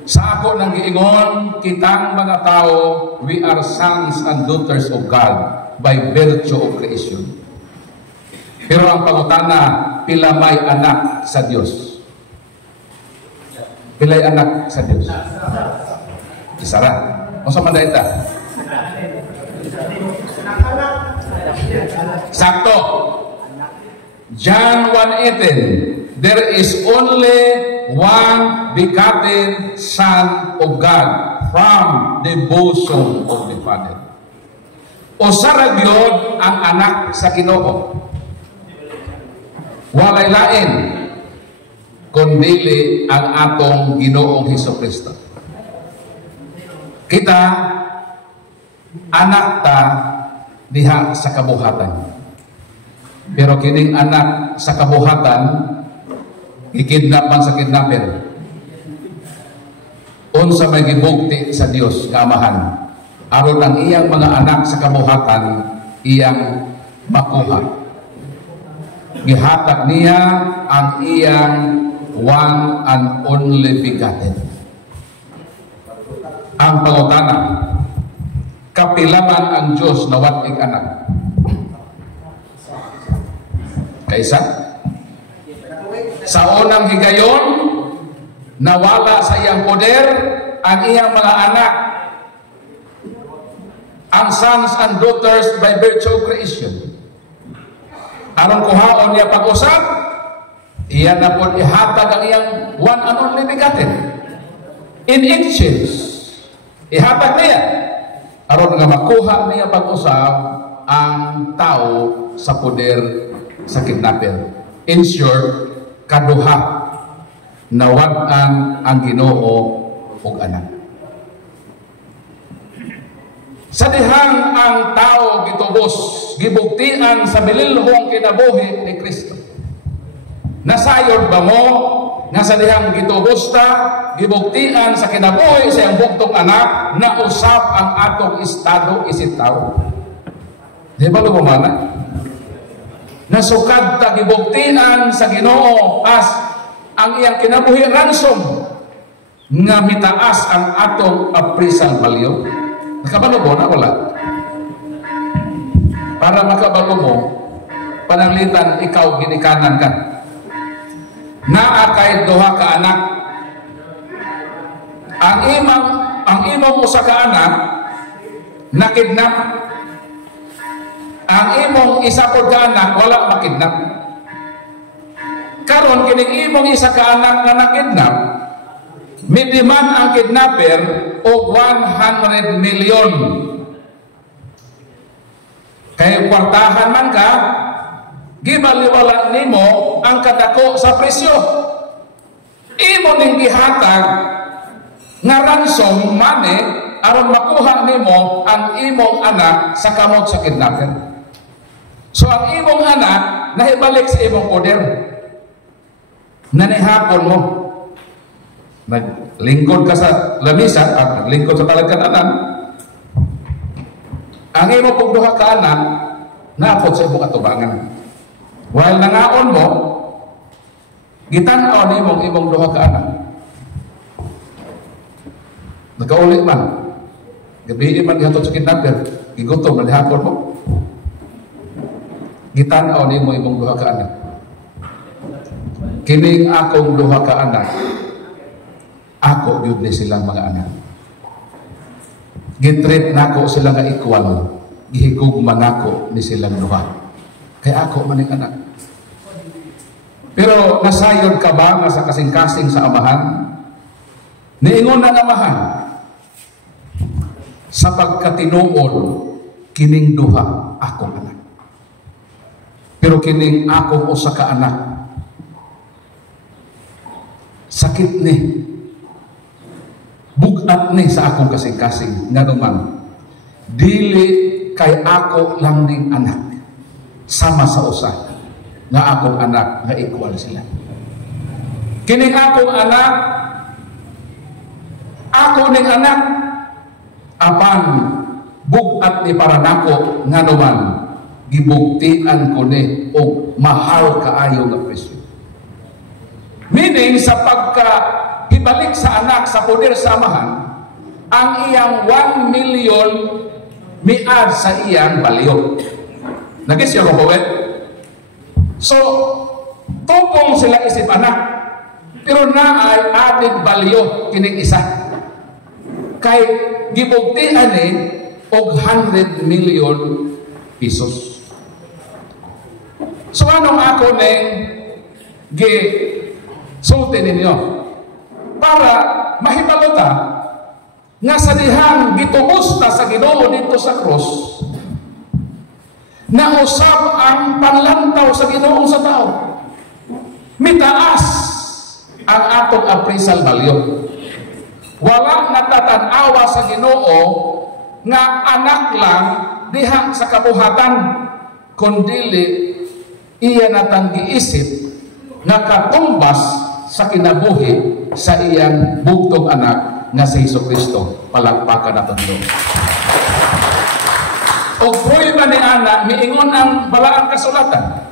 Sa ako nang giingon, kitang mga tao, we are sons and daughters of God by virtue of creation. Pero ang pangutana, pila may anak sa Dios? Pilay anak sa Dios? Isara. O sa mandaita? Sakto. John 1:18, there is only one begotten Son of God from the bosom of the Father. Usa ra gyud ang anak sa Ginoo. Walay lain kundi ang atong Ginoong Hesukristo. Kita anak ta diha sa kabuhatan. Pero kining anak sa kabuhatan gikidnap man sa kidnapper. Unsa may gibugti sa Dios nga Amahan aron ang iyang mga anak sa kabuhatan iyang makuha. Gihatag niya ang iyang one and only begotten. Ang pangutana, kapilaman ang Diyos na watig anak? Kaysa? Sa unang higayon, nawala sa iyang poder ang iyang mga anak, ang sons and daughters by virtue of creation. Aron kuhaon niya pag-usap, iyan na po ihatag ang iyang one and only begotten. In exchange, ihatag niya aron nga makuha niya pag-usap ang tao sa poder sa kidnapper. In short, kaduha nawag-an ang Ginoo ug anak. Sa dihang ang tao gitubos, gibugtian sa bililhong kinabuhi ni Kristo. Nasayod ba mo nga sa dihang gitubos ta, gibugtian sa kinabuhi sa iyang bugtong anak, na usap ang atong estado isip tao? Di ba lumamana? Nasukad ta gibugtian sa Ginoo as ang iyang kinabuhi ransom nga mitaas ang atong appraisal value. Nakabalo mo na wala? Para makabalo mo, pananglitan ikaw ginikanan ka. Naa kay duha ka anak, ang imong usa ka anak nakidnap, ang imong isa pod ka anak wala makidnap. Karon kining imong isa ka anak nga nakidnap, midiman ang kidnapper og 100 million. Kaya kwartahan man ka, gibaliwala nimo ang kadako sa presyo. Imo ning gihatag nga ransom money aron makuha nimo ang imong anak sa kamot sa kidnapper. So ang imong anak nahibalik sa imong poder. Nanihapon mo, naglingkod ka sa lamisa at naglingkod sa talagkananan, ang imo pong duha ka anak naapot sa imong atubangan. While nangaon mo, gitan-aw nimong imong duha ka anak. Nagkauli man, gabi man gihatod sa kidnapper, gigutom na hapon mo. Gitan-aw nimo imong duha ka anak. Kining akong duha ka anak, ako gyud ni silang mga anak. Gitreat nako sila nga equal, gihigugman nako ni silang duha. Kaya ako maning anak. Pero nasayod ka ba nga sa kasing-kasing sa amahan? Niingon ng amahan, sa pagkatinuod, kining duha akong anak. Pero kining akong usa ka anak, sakit ni, bugat ni sa akong kasing-kasing, nga naman, dili kay ako lang ning anak, sama sa usa, nga akong anak, nga equal sila. Kining akong anak, ako ning anak, apan, bugat ni para nako, nga naman, gibuktian ko ni, o mahal kaayo nga presyo. Meaning, sa pagka-ibalik sa anak sa poder sa amahan, ang iyang 1 million miad sa iyang baliyo. Nag-isyo ko po, So, tupong sila isip anak, pero na ay added baliyo kining isa. Kay gibugtian ni og 100 million pesos. So, anong ako ning sulti ninyo para mahibaluta nga sa dihang gitubos ta sa Ginoo dito sa cross na usab ang panlantaw sa Ginoo sa tao, mitaas ang atong appraisal value. Walang natatanawa sa Ginoo nga anak lang diha sa kabuhatan, kundili iya natang giisip nga katumbas sa kinabuhi sa iyang bugtong anak nga si Jesucristo. Palakpakan natin doon. O kung ba ni anak, miingon ang balaang kasulatan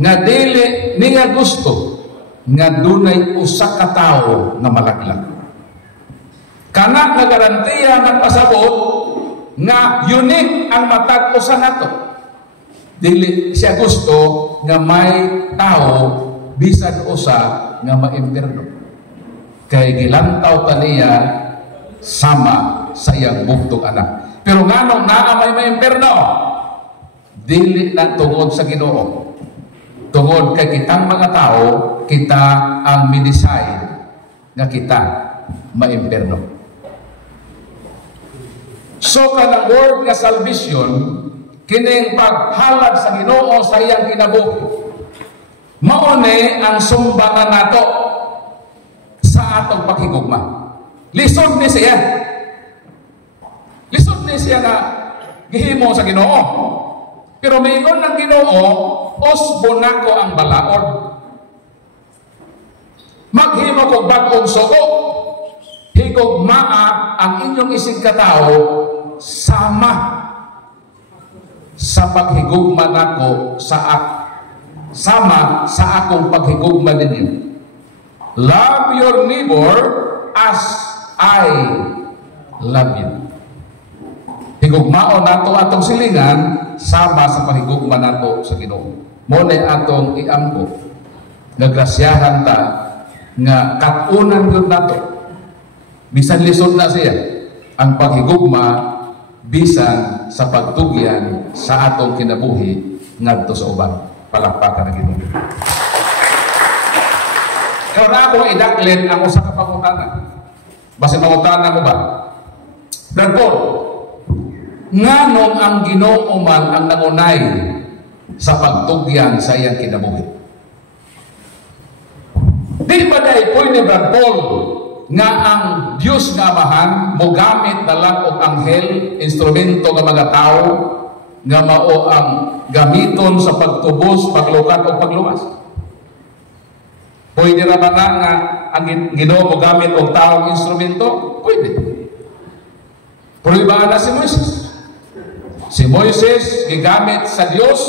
nga dili niya gusto nga dunay usa ka tawo nga malaglag. Kana nga garantiya nagpasabot nga unique ang matag usa nato. Dili siya gusto nga may tao bisan usa nga maimperno. Kay gilantaw ta niya sama sa iyang bugtong anak. Pero nganong naa may maimperno? Dili na tungod sa Ginoo. Tungod kay kitang mga tao, kita ang minisay nga kita maimperno. So kanang word nga salvation, kining paghalad sa Ginoo sa iyang kinabuhi, maune ang sumbangan nato sa atong paghigugma. Lisod ni siya. Lisod ni siya na gihimo sa Ginoo. Pero mayingon ng Ginoo, usbon nako ang balaod. Maghimo kog bag-ong sugo. Higugmaa ang inyong isig katao sama sa paghigugma nako sama sa akong paghigugma ninyo. Love your neighbor as I love you. Higugmaon nato atong silingan sama sa pahigugma nato sa Ginoo. Mo na atong iampo nga grasyahan ta nga katunan gyud nato Bisan lisod na siya ang paghigugma bisan sa pagtugyan sa atong kinabuhi ngadto sa uban. Palakpakan na Ginoo. Kaya na akong idaklit ang usa ka pangutana. Basta pangutana ko ba? Therefore, nganong ang Ginoo man ang nangunay sa pagtugyan sa iyang kinabuhi? Di ba dahil pwede, Brad Paul, nga ang Diyos nga Amahan mo gamit na lang og anghel, instrumento nga mga tao nga mao ang gamiton sa pagtubos, paglukat o pagluwas? Pwede na ba nga ang Ginoo mo gamit og taong instrumento? Pwede. Pero na si Moises. Si Moises gigamit sa Dios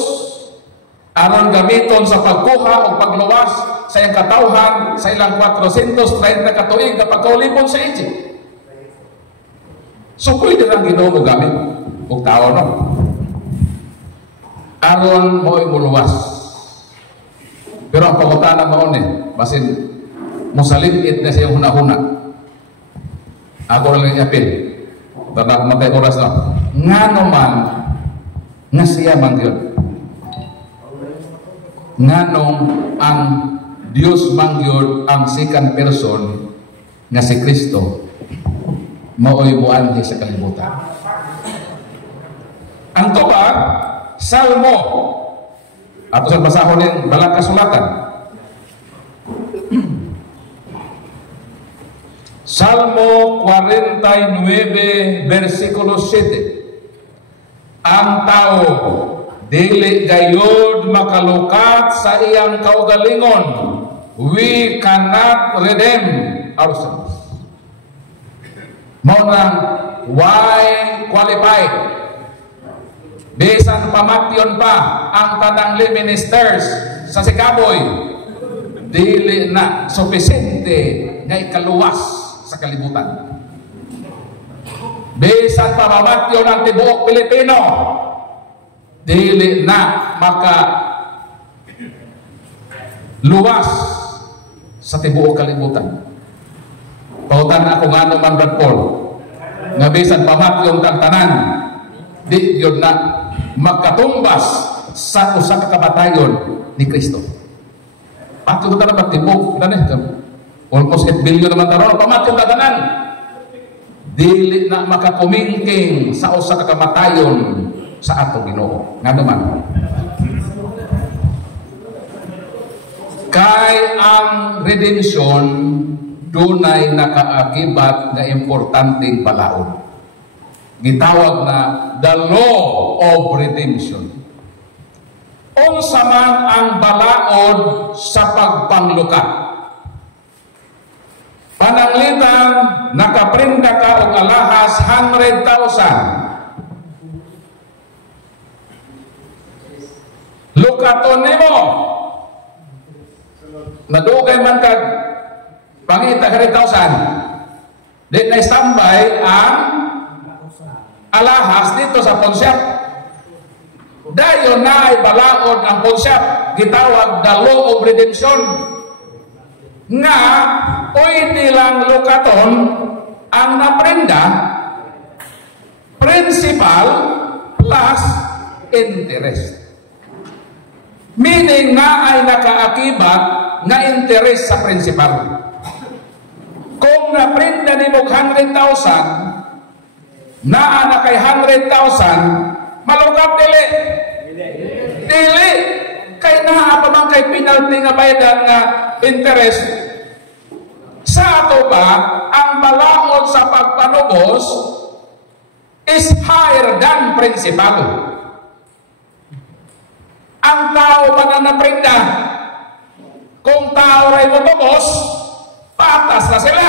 aron gamiton sa pagkuha o pagluwas sa iyang katawhan sa ilang 430 katuig na pagkaulipon sa Egypt. So pwede lang Ginoo mo gamit og tao, no? Aron mo'y muluwas. Pero ang pangutana mo basin musalimit na siyang hunahuna. Ako lang yung apil. Tanda matay oras na. Nga naman nga siya mangyod. Nganong ang Dios mangyod ang second person nga si Kristo mao'y muanhi sa kalibutan. Ang tuba, Salmo. Ato sa basahon ng balang kasulatan. Salmo 49 versikulo 7. Ang tao dili gayud makalukat sa iyang kaugalingon. We cannot redeem ourselves. Mao nang why qualified? Bisan pamatyon pa ang tanang ministers sa Sikaboy, dili na sufficiente nga ikaluwas sa kalibutan. Bisan pa pamatyon ang tibuok Pilipino, dili na maka luwas sa tibuok kalibutan. Pautan ako nga naman, Brad Paul, nga bisan pamatyon tang tanan, di yun na magkatumbas sa usa ka kamatayon ni Kristo. Patyo ta na magtibok almost 8 billion naman taro pamatyon ta tanan. Dili na makakumingking sa usa ka kamatayon sa atong Ginoo. Nga naman kay ang redemption dunay nakaagibat nga importanteng balaod. Gitawag na the law of redemption. Unsa man ang balaod sa pagpanglukat? Pananglitan nakaprinda ka og alahas 100,000. Lukaton nimo. Nadugay man kag pangita 100,000. Di na standby ang alahas dito sa pawnshop. Dayon na ay balaod ang pawnshop, gitawag the law of redemption, nga pwede lang lukaton ang naprenda principal plus interest. Meaning nga ay nakaakibat nga interest sa principal. Kung naprenda ni mo 100,000, naa na kay 100,000, malugap dili. Dili. Kay naa pa man kay penalty nga bayadan nga interest. Sa ato ba, ang balaod sa pagpanubos is higher than principal. Ang tao man na naprenda, kung tao ray mo tubos, patas na sila.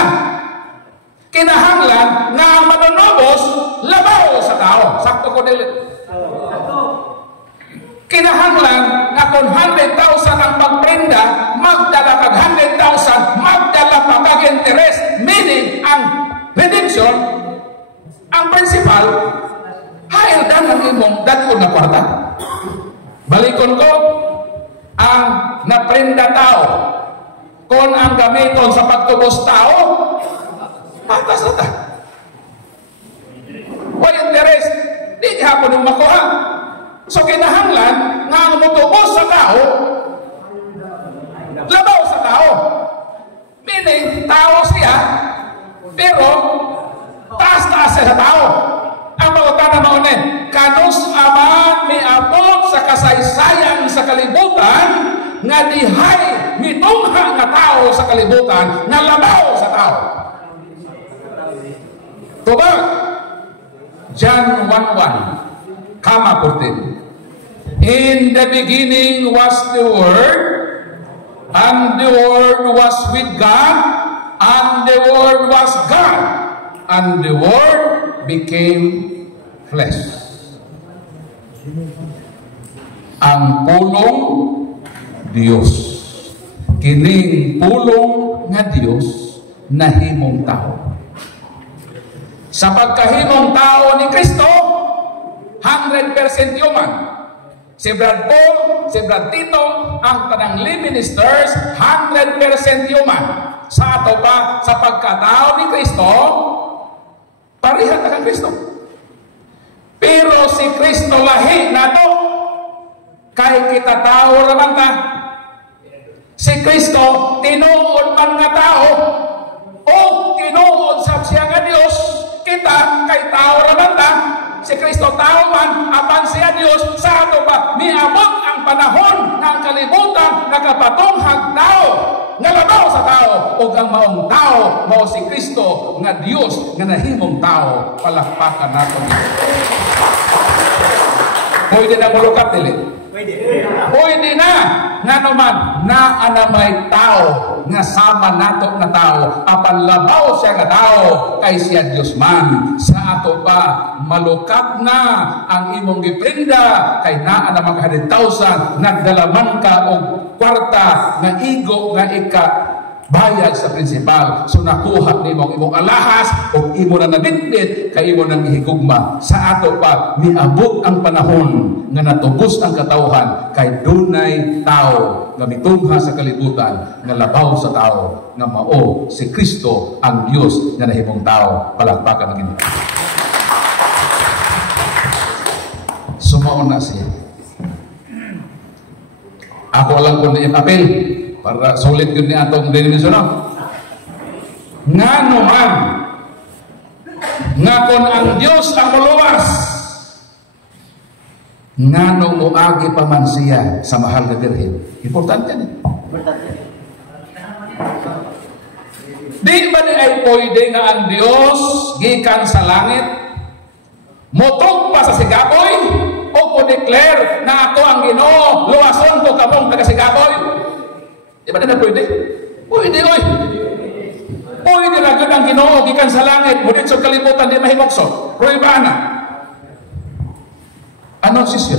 Kinahanglan nga manunubos labaw sa tao. Sakto ko dili. Kinahanglan nga kung 100,000 ang pagprenda, magdala kag 100,000, magdala pa kag interest, meaning ang redemption, ang principal, higher than ang imong datkon na kwarta. Balikon ko, ang naprenda tao, kung ang gamiton sa pagtubos tao, Patas na ta. Why interest? Di hapon yung makuha. So kinahanglan nga ang mutubos sa tao, labaw sa tao. Meaning, tao siya, pero taas-taas siya sa tao. Ang mga na maunin, kanus aman miabot sa kasaysayan sa kalibutan, nga dihay mitungha nga tao sa kalibutan, nga labaw sa tao. Tuba, John 1:1, kama 14. In the beginning was the Word, and the Word was with God, and the Word was God, and the Word became flesh. Ang pulong Dios, kining pulong nga Dios nahimong tao. Sa pagkahimong tao ni Kristo, 100% human. Si Brad Paul, si Brad Tito, ang tanang lay ministers, 100% human. Sa ato pa, sa pagkatao ni Kristo, parihan na kang Kristo. Pero si Kristo lahi na to, kay kita tao naman ta. Si Kristo, tinuod man nga tao, o tinuod sa siya nga Diyos, kita kay tao naman ta. Si Kristo tao man, apan siya Diyos, sa ato ba, miabot ang panahon ng kalibutan, nakapatunghag tao, nalabaw sa tao, o ang maong tao, mao si Kristo, nga Diyos, nga nahimong tao, palakpakan nato. Pwede na mulukat, dili? Pwede na, nga naman, na anamay tao, nga sama nato na tao, apan labaw siya nga tao, kay siya Diyos man. Sa ato pa, malukat na ang imong giprinda, kay naa na mga 100,000, nagdalaman ka o kwarta, nga igo, nga ika, bayad sa prinsipal. So nakuha ni imong alahas, o imo na naditdit, kay imo nang ihigugma. Sa ato pa, miabot ang panahon, nga natubos ang katawhan, kay dunay tao, nga mitungha sa kalibutan, nga labaw sa tao, nga mao si Kristo ang Dios nga nahimong tao. Palakpakan ang Ginoo. Sumaon na siya. Ako lang kung apel para sulit yun ni atong dinimisyon. Nga naman, nga kung ang Diyos ang muluwas, nga nung muagi pa man siya sa mahal na birhen. Importante yan. Di ba ni ay pwede nga ang Diyos gikan sa langit, mutog pa sa sigaboy, o declare na ako ang Ginoo, luwason ko kamong taga-sigaboy? Di ba na pwede? Pwede, oy. Pwede na yun ang Ginoo gikan sa langit, mudit sa kalibutan, di mahimokso. Prueba na. Ano sisyo?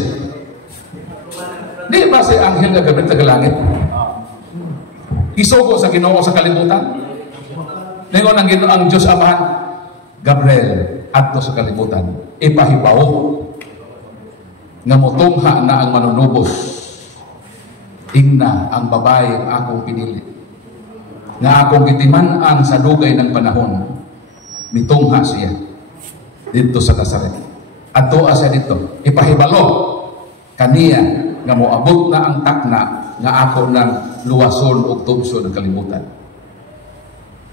Di ba si anghel nga gabit sa langit? Isugo sa Ginoo sa kalibutan? Ngayon ang Diyos Amahan, Gabriel, adto sa kalibutan, ipahibaw nga mutungha na ang manunubos. Ingna ang babae ang akong pinili, nga akong gitiman-an sa dugay ng panahon, mitungha siya dito sa Nazaret. Adto siya dito, ipahibalo kaniya nga moabot na ang takna nga ako ng luwason o tubso ng kalibutan.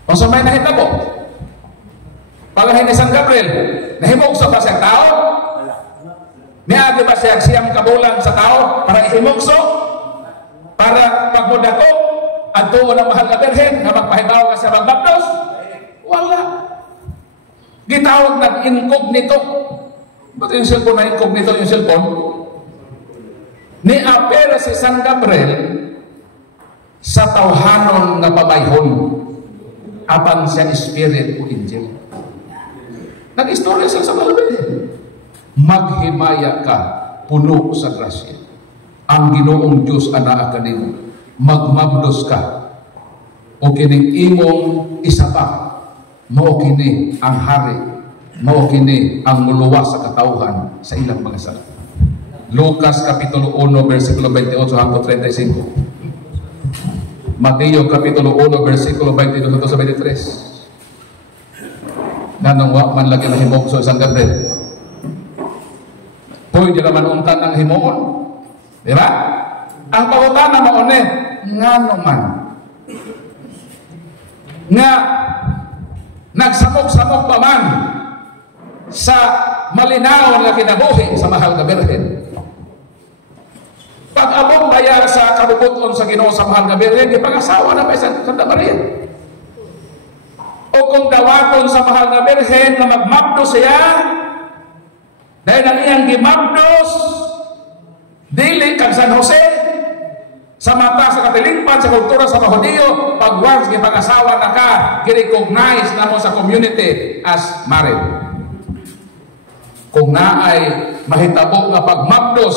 O sa may nahitabo, palahin ni San Gabriel, nahimog sa ba siyang tao? Niagi ba siyang kabulan sa tao para ihimugso? Para pagmudako at doon ang mahal na birhen na magpahibaw ka sa magbaptos? Wala. Gitawag nag-incognito. Ba't yung cellphone na incognito yung cellphone? Ni-appear si San Gabriel sa tawhanon na pabayhon apan siya spirit o angel. Nag-istorya siya sa Bible. Maghimaya ka, puno sa grasya. Ang Ginoong Diyos ana kanimo. Magmabdos ka. O kining imong isa pa, mao kini ang hari, mao kini ang muluwas sa katawhan sa ilang mga sala. Lucas Kapitulo 1, versikulo 28 hanggang 35. Mateo Kapitulo 1, versikulo 22 hanggang 23. Nanong wa man lagi nahimog sa isang Gabriel. Pwede naman untan ang himoon. Di ba? Ang pangutana mo ne, ngano man nga nagsamok-samok pa man sa malinaw nga kinabuhi sa mahal nga Birhen. Pag abong bayar sa kabubuton sa Ginoo sa mahal nga Birhen, ipag-asawa na pa sa Santa Maria. O kung dawaton sa mahal nga Birhen na magmabdo siya, dahil ang iyang gimabdos dili kag San Jose, sa mata sa katilingpan sa kultura sa mga Hudiyo, pag once gipag-asawa na ka, gi-recognize na mo sa community as married. Kung naay mahitabo nga pagmabdos,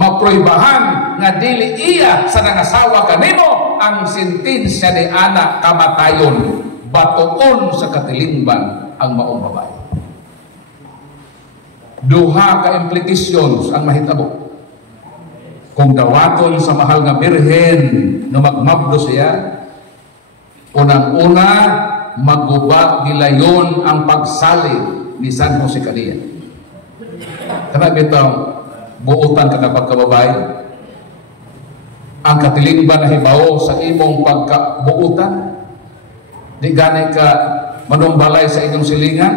maproybahan nga dili iya sa nangasawa kanimo, ang sentensya ni ana kamatayon, batuon sa katilingban ang maong babae. Duha ka implications ang mahitabo. Kung dawaton sa mahal nga Birhen na magmabdo siya, unang-una maguba gilayon ang pagsalig ni San Jose kaniya. Kana bitong buutan ka kapag kababay, ang katilingban na hibaw sa imong pagkabuutan, di ganay ka manumbalay sa inyong silingan,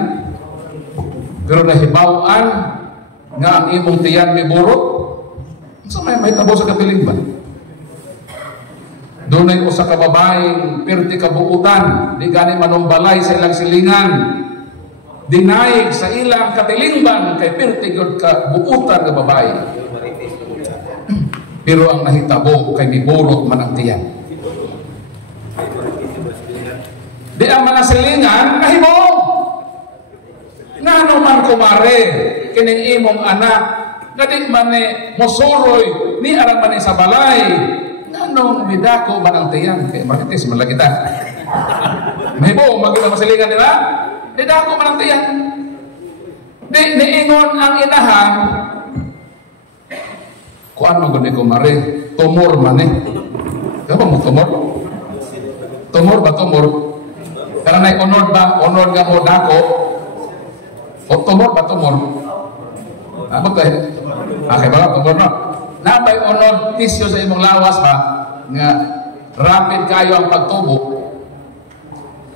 pero nahibawan nga ang imong tiyan may burot. So may tabo sa katilingban. Doon ay usa ka babaeng pirti kabuutan, di gani manumbalay sa ilang silingan, dinaig sa ilang katilingban kay pirti gyud ka buutan nga babae. Pero ang nahitabo kay miburot man ang tiyan. Di ang mga silingan nahibong. Ngano man kumare kining imong anak nga di man mosuroy ni aram man sa balay, nganong bidako man ang tiyan kay marites man lagi ta. Nahibong magina masilingan nila, bidako man ang tiyan. Di niingon ang inahan, kuan mo gud ni kumare, tumor man Kaya mo tumor? Tumor ba tumor? Karena nay onod ba? Onod nga mo dako? O tumor ba tumor? Apa kaya? Kaya ba tumor no? Napay onod tisyo sa imong lawas ba? Nga rapid kayo ang pagtubo.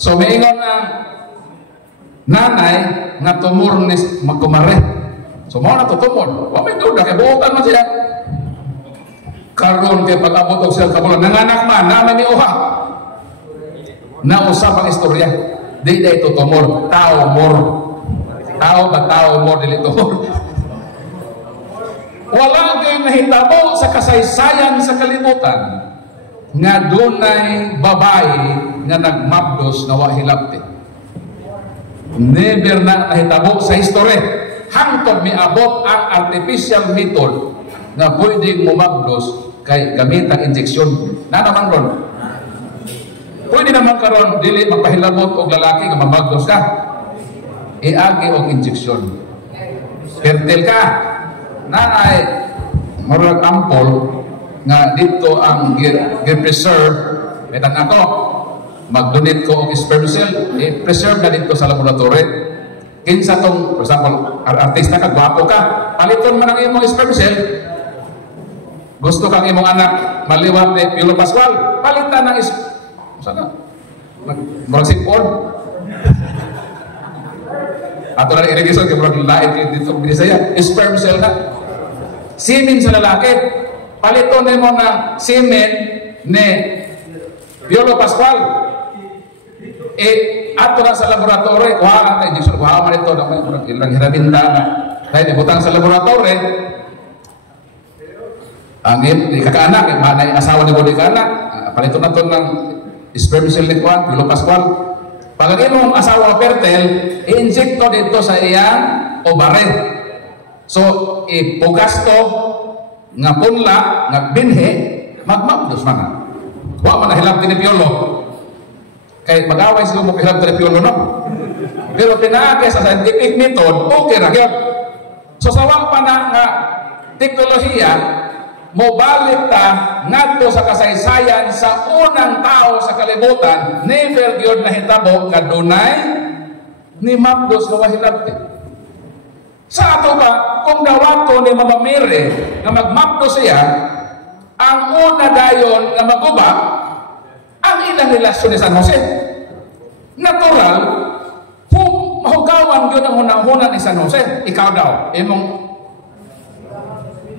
So maingon ang nanay nga tumor ni magkumare. So mao na to tumor. Wa may duda kay buotan man siya. Karon kay pag-abot og siya kabulan nanganak man na may uha. Na usab ang istorya. Di ito tumor, tao mor. Tao ba tao mor dili tumor. Wala kay nahitabo sa kasaysayan sa kalibutan nga dunay babae nga nagmabdos na wa hilabti. Never na nahitabo sa history. Hangtod miabot ang artificial method na pwedeng mumagdos kay gamit ang injeksyon. Na naman ron. Pwede naman karon dili magpahilabot og lalaki nga mamagdos ka. Iagi og injeksyon. Fertile ka. Nanay murag ampol nga dito ang gi-preserve metan ako mag-donate ko og sperm cell i-preserve na dito sa laboratory kinsa tong for example artista ka gwapo ka paliton man ang imong sperm cell gusto kang imong anak maliwat ni Piolo Pascual palitan ng sana murag sipon ato na irrigation kay murag lain dito Bisaya sperm cell na semen sa lalaki paliton nimo ng semen ni Piolo Pascual ato na sa laboratory kuha ang injection kuha man ito ilang hirabinta na dahil ibutang sa laboratory ang kakaanak manay asawa ni Bodi kaanak paliton na ito ng sperm cell ni Juan Piolo Pascual pag imong asawa fertile i-injecto dito sa iyang ovary so ipugas to nga punla nga binhe magmabdos man wa man nahilab ni Piolo kay mag-away sila mo kahilab ni Piolo no pero pinaagi sa scientific method okay ra gyud so sa wang pa na nga teknolohiya mobalik ta ngadto sa kasaysayan sa unang tao sa kalibutan never gyud nahitabo kadunay ni mapdos nga wahilabti. Sa ato ba, kung dawato ni Mama Mary nga magmapdo siya, ang una dayon nga maguba, ang ilang relasyon ni San Jose. Natural, mahugawan yun ang unang-una ni San Jose. Ikaw daw, imong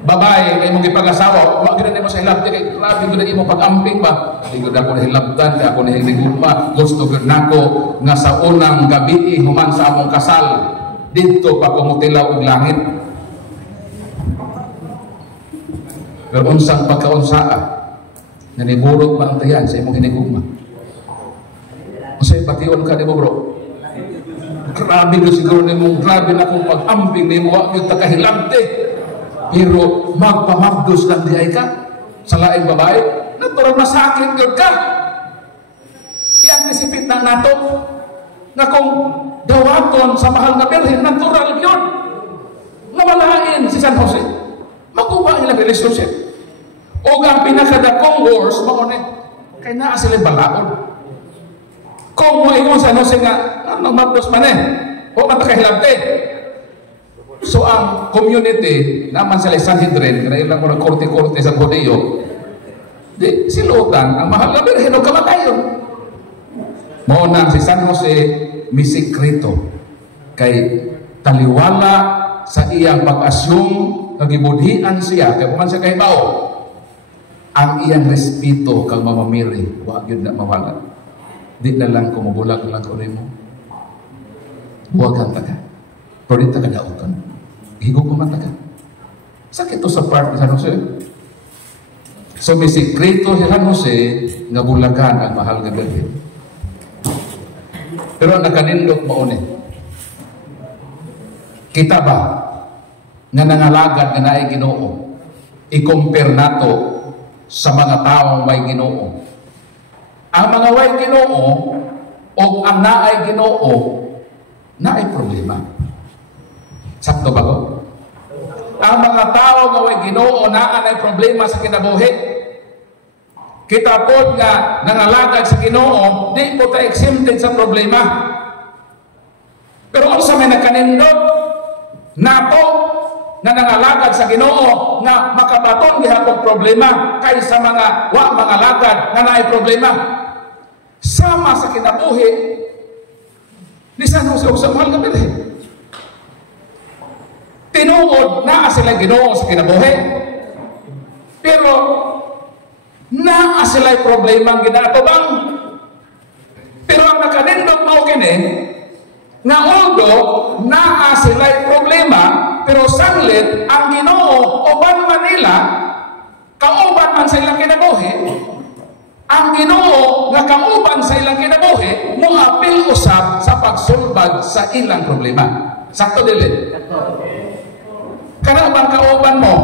babae, imong ipag-asawa, wag na mo sa hilabti, kay grabe ko na imong pag-amping ba? Hindi ko na ako nahilabtan, kaya ako nahiliguma. Gusto ko na ako nga sa unang gabi, human sa among kasal, dito pa kumutilaw og langit. Pero unsang pagkaunsaa, naniburot ba ang tayan sa imong hinigugma? Unsay patiyon ka ni mo, bro? Grabe ko siguro ni mong grabe na kung pag-amping ni mo, wag yung takahilabte. Pero magpamagdos lang di ay ka sa laing babae, natural na sakit yun ka. I-anticipate na nato na kung dawaton sa mahal na Birhen, natural yun. Namalain si San Jose. Makuha ilang relationship. O ang pinakadakong wars, maunay, kaya naa sila balaod. Kung mo ingon San Jose nga, magmapdos man o matakahilabte. So ang community, naman sila Sanhedrin, na ilang mga korte-korte sa Judeo, di silutan, ang mahal na Birhen, o kamatayon. Maunang si San Jose, may sikreto kay taliwala sa iyang pag-asyong nagibudhian siya kay kuman siya kay bao ang iyang respeto kang Mama Mary wag yun na mawala di na lang kumubulag lang ko mo huwag kang taga pero di taga daotan higog ko mataga sakit to sa part ni San Jose. So may sikreto si San Jose nga bulagan ang mahal nga Birhen. Pero nakanindot mauni. Kita ba nga nangalagad nga naay Ginoo? I-compare nato sa mga taong may Ginoo. Ang mga way Ginoo o ang naay Ginoo naay problema. Sakto ba ko? Ang mga tao nga way Ginoo naay problema sa kinabuhi. Kita po nga nangalagad sa Ginoo, di po tayo exempted sa problema. Pero sa may nagkanindot, na po na nangalagad sa Ginoo nga makabaton gihapon problema kaysa mga mga lagad na naay problema. Sama sa kinabuhi ni San Jose o sa mahal nga Birhen. Tinuod na sila Ginoo sa kinabuhi. Pero naa sila'y problema ang ginatubang. Pero ang nakanindot mo kini, nga although naa sila'y problema, pero saglit ang Ginoo uban man nila, kauban man sa ilang kinabuhi, ang Ginoo nga kauban sa ilang kinabuhi, muapil usab sa pagsulbad sa ilang problema. Sakto dili? Kana bang kauban mo?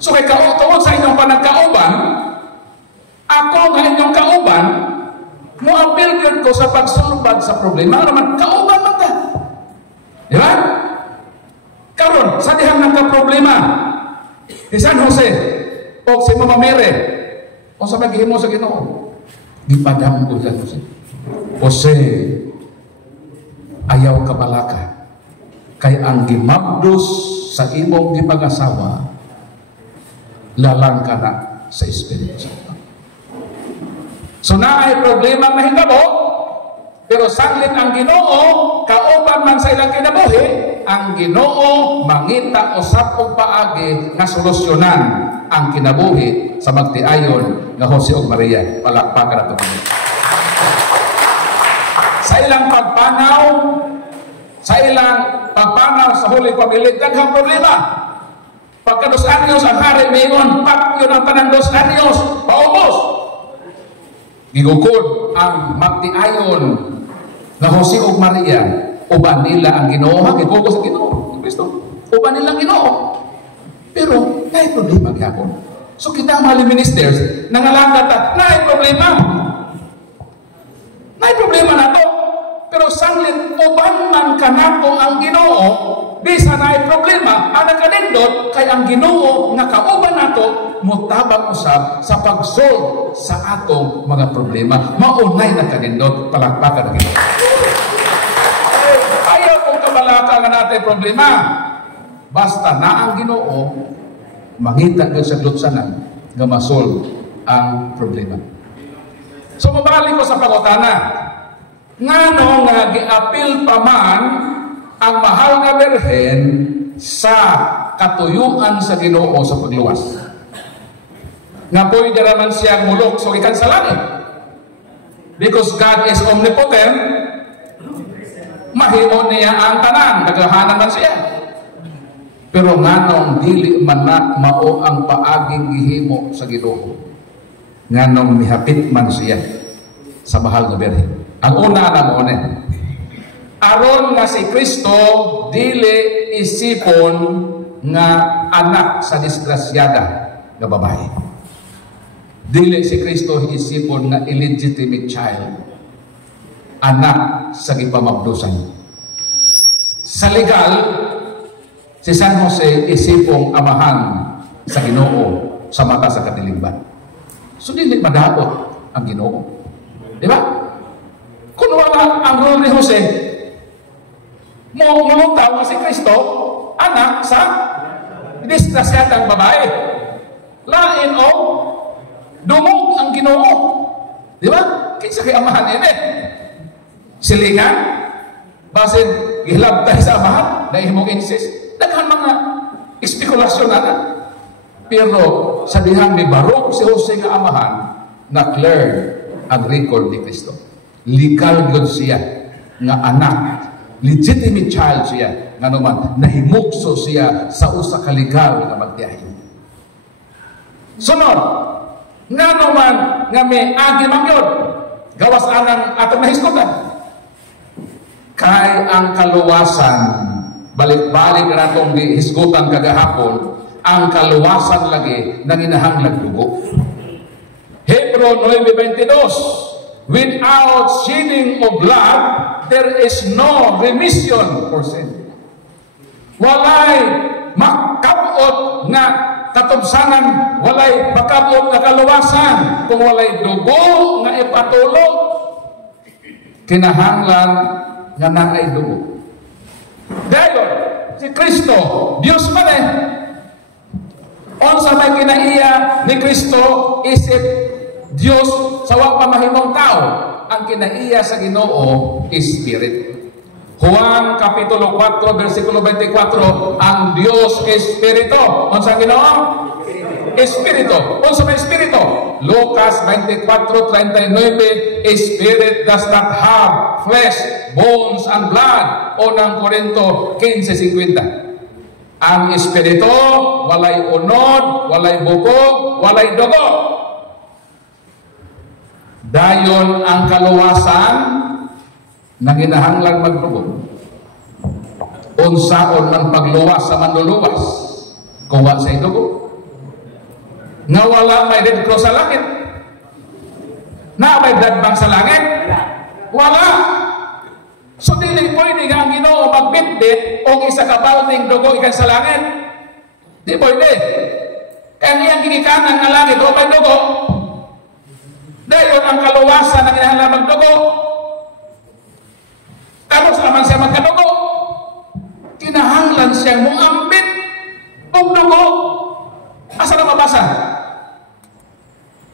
So kay tungod sa inyong panagkauban, ako nga inyong kauban, muapil yun ko sa pagsulbad sa problema. Naman, kauban man ka. Di ba? Karon, sa dihang nagka-problema, si San Jose, o si Mama Mary, o sa maghimo sa Ginoo, gipadam ko San Jose. Jose, ayaw ka balaka, kay ang gimabdos sa imong gipag-asawa, lalang ka na sa Espiritu Santo. So naay problema na hingabo, pero saglit ang Ginoo, kauban man sa ilang kinabuhi, ang Ginoo mangita usab og paagi nga solusyonan ang kinabuhi sa magtiayon nga Jose ug Maria. Palakpakan nato. Sa ilang pagpanaw sa Holy Family, daghang problema. Pagka 2 anyos ang hari mayon, pat yun ang tanang 2 anyos, paubos. Gigukod ang magtiayon na Jose ug Maria, uban nila ang Ginoo, gigugos ang Ginoo, Kristo. Uban nila ang Ginoo. Pero naay problema gyapon. So kita mga ministers nangalangkat naay problema. Naay problema nato. Pero sanglit uban man kanato ang Ginoo, bisa naay problema, ang nakanindot kay ang Ginoo nga kauban nato mutabang usab sa pag-solve sa atong mga problema. Maunay na kanindot, palakpakan ang Ginoo. natay problema. Basta na ang Ginoo, mangita gyud sa glutsanan nga masolve ang problema. So mabalik ko sa pangutana. Ngano nga giapil pa man ang mahal nga Birhen sa katuyuan sa Ginoo sa pagluwas? Nga pwede raman siyang mulok so ikan sa langit. Because God is omnipotent, mahimo niya ang tanan, naghahanan man siya. Pero nganong dili man na mao ang paaging gihimo sa Ginoo, nganong mihapit man siya sa mahal nga Birhen. Ang una na mo aron nga si Kristo dili isipon nga anak sa disgrasyada nga babae. Dili si Kristo isipon nga illegitimate child, anak sa gipamabdusan. Sa legal, si San Jose isipong amahan sa Ginoo sa mata sa katilingban. So dili madaot ang Ginoo. Di ba? Kung wala ang role ni Jose, mulutaw si Kristo, anak sa disgrasyadang babae. Lain o dumog ang Ginoo. Di ba? Kinsa kay amahan niya silingan, basin gihilabtay sa amahan, na himong insist. Daghan mga espekulasyon na. Pero sa dihang ni Barok si Jose nga amahan, na-clear ang record ni Kristo. Legal yun siya nga anak, legitimate child siya, nga naman nahimukso siya sa usa ka legal nga magtiyahin. Sunod, nga naman nga may agi magyod, gawas anang atong nahisgutan. Kay ang kaluwasan, balik-balik na itong hisgutan kagahapon, ang kaluwasan lagi nang inahanglag dugo. Hebrew 9:22, without shedding of blood, there is no remission for sin. Walay makabot nga katubsanan, walay makabot nga kaluwasan, kung walay dugo nga ipatulog, kinahanglan nga naay dugo. Dayon, si Kristo, Diyos man onsa may kinaiya ni Kristo isip Diyos sa wa pa mahimong tao. Ang kinaiya sa Ginoo is Spirit. Juan Kapitulo 4 versikulo 24, ang Dios Espiritu. Unsa Ginoo? Espiritu. Unsa may Espiritu? Lucas 24:39, Spirit does not have flesh, bones and blood. Unang Korinto 15:50. Ang Espiritu walay unod, walay bukog, walay dugo. Dayon ang kaluwasan nanginahanglan magdugo. Unsaon man pagluwas sa manluluwas, kuha sa dugo. Nga wala may Red Cross sa langit. Na may blood bank sa langit? Wala. So dili pwede nga ang Ginoo magbitbit o isa ka balting dugo ikan sa langit. Di pwede. Kaya niyang ginikanan nga langit o may dugo. Dayon ang kaluwasan ang kinahanglan magdugo. Tapos naman siya magkadugo. Kinahanglan siyang muambit og dugo. Asa na mabasa?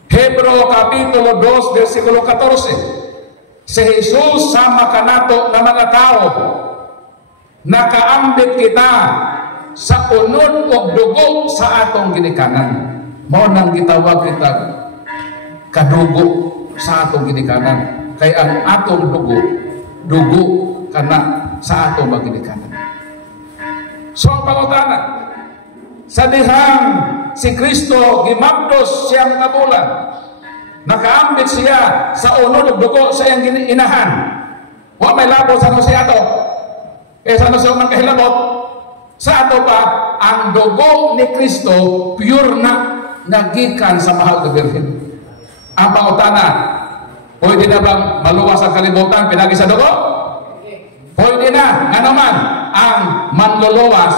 Hebrew Kapitulo 2 versikulo 14. Si Jesus sama kanato na mga tao, nakaambit kita sa unod og dugo sa atong ginikanan. Mao nang gitawag kita kadugo sa atong ginikanan. Kay ang atong dugo kana sa atong ginikanan. So ang pangutana, sa dihang si Kristo gimabdos siyang kabulan, nakaambit siya sa unod og dugo sa iyang inahan. Wa may labo sa Jose ato. Kaya sa Jose man kahilabot, sa ato pa ang dugo ni Kristo pure na nagikan sa mahal nga Birhen. Ang pangutana, pwede na bang maluwas ang kalibutan pinagi sa dugo? Pwede na. Nga naman, ang manluluwas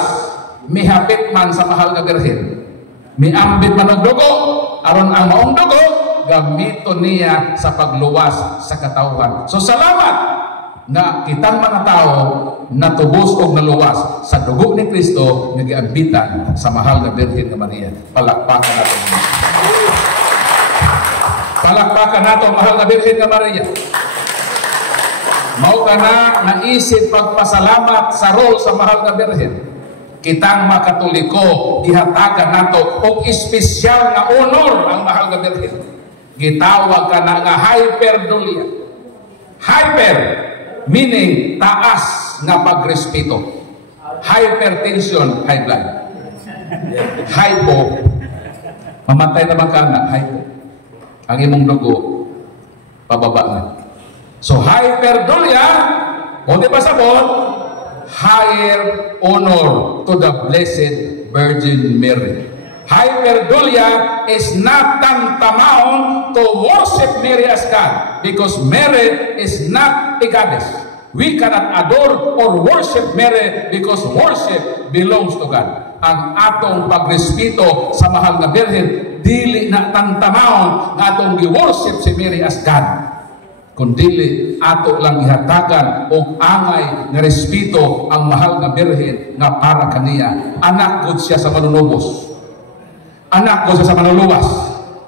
mihapit man sa mahal nga Birhen. Miambit man og dugo, aron ang maong dugo gamiton niya sa pagluwas sa katawhan. So salamat nga kitang mga tao natubos o naluwas sa dugo ni Kristo nga giambitan sa mahal na Birhen nga Maria. Palakpakan nato. Palakpakan nato mahal na Birhen nga Maria. Mao kana naisip pagpasalamat sa role sa mahal na Birhen. Kitang mga Katoliko ihatagan nato og espesyal nga honor ang mahal nga Birhen. Gitawag ka na nga hyperdulia. Hyper meaning taas nga pagrespeto. Hypertension, high blood. Hypo, mamatay naman ka na, hypo. Ang imong dugo, pababa na. So hyperdulia, o di ba sabon? Higher honor to the Blessed Virgin Mary. Hyperdulia is not tantamount to worship Mary as God, because Mary is not a goddess. We cannot adore or worship Mary because worship belongs to God. Ang atong pagrespeto sa mahal na Birhen dili na tantamount nga atong gi-worship si Mary as God, kundili ato lang ihatagan og angay nga respeto ang mahal na Birhen nga para kaniya. Anak gud siya sa manunubos. Anak ko sa manuluwas,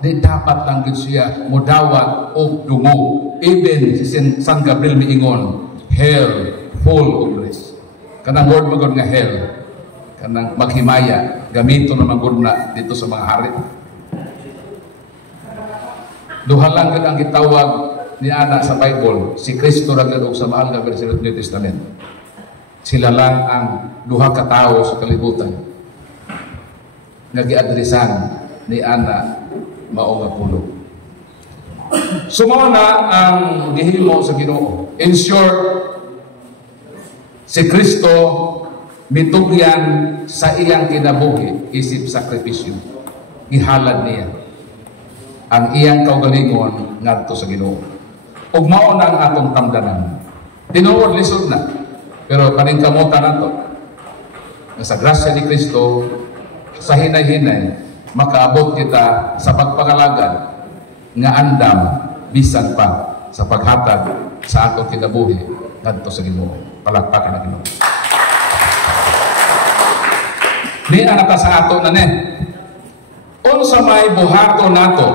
di dapat lang gid siya mudawat og dungo. Even si San Gabriel miingon, hell full of grace. Kanang word magod nga hell, kanang maghimaya, gamito na magod na dito sa mga hari. Duha lang gid ang gitawag ni ana sa Bible, si Kristo ra gid og sa mahal nga bersikulo sa New Testament. Sila lang ang duha ka tawo sa kalibutan nga giadresan ni ana mao nga pulo. Sumao na ang gihimo sa Ginoo. In short, si Kristo mitugyan sa iyang kinabuhi isip sakripisyo. Ihalad niya ang iyang kaugalingon ngadto sa Ginoo. Ug mao na ang atong tamdanan. Tinuod lisod na, pero kaning kamutan nato nga sa grasya ni Kristo, sa hinay-hinay, makaabot kita sa pagpangalagad nga andam bisan pa sa paghatag sa atong kinabuhi ngadto sa Ginoo. Palakpakan ang Ginoo. Di anata sa ato na unsa may buhato nato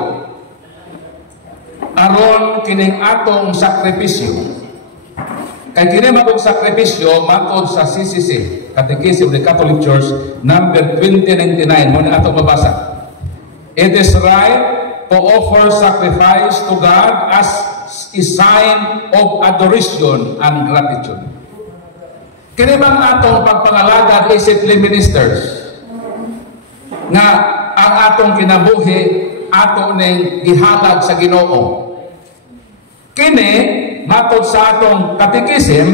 aron kining atong sakripisyo. Kay kini magong sakripisyo matod sa CCC, Catechism of the Catholic Church, number 2099, mo na atong mabasa. It is right to offer sacrifice to God as a sign of adoration and gratitude. Kini bang atong pagpangalagad isipli ministers nga ang atong kinabuhi ato ning gihalad sa Ginoo. Kini matod sa atong katekism,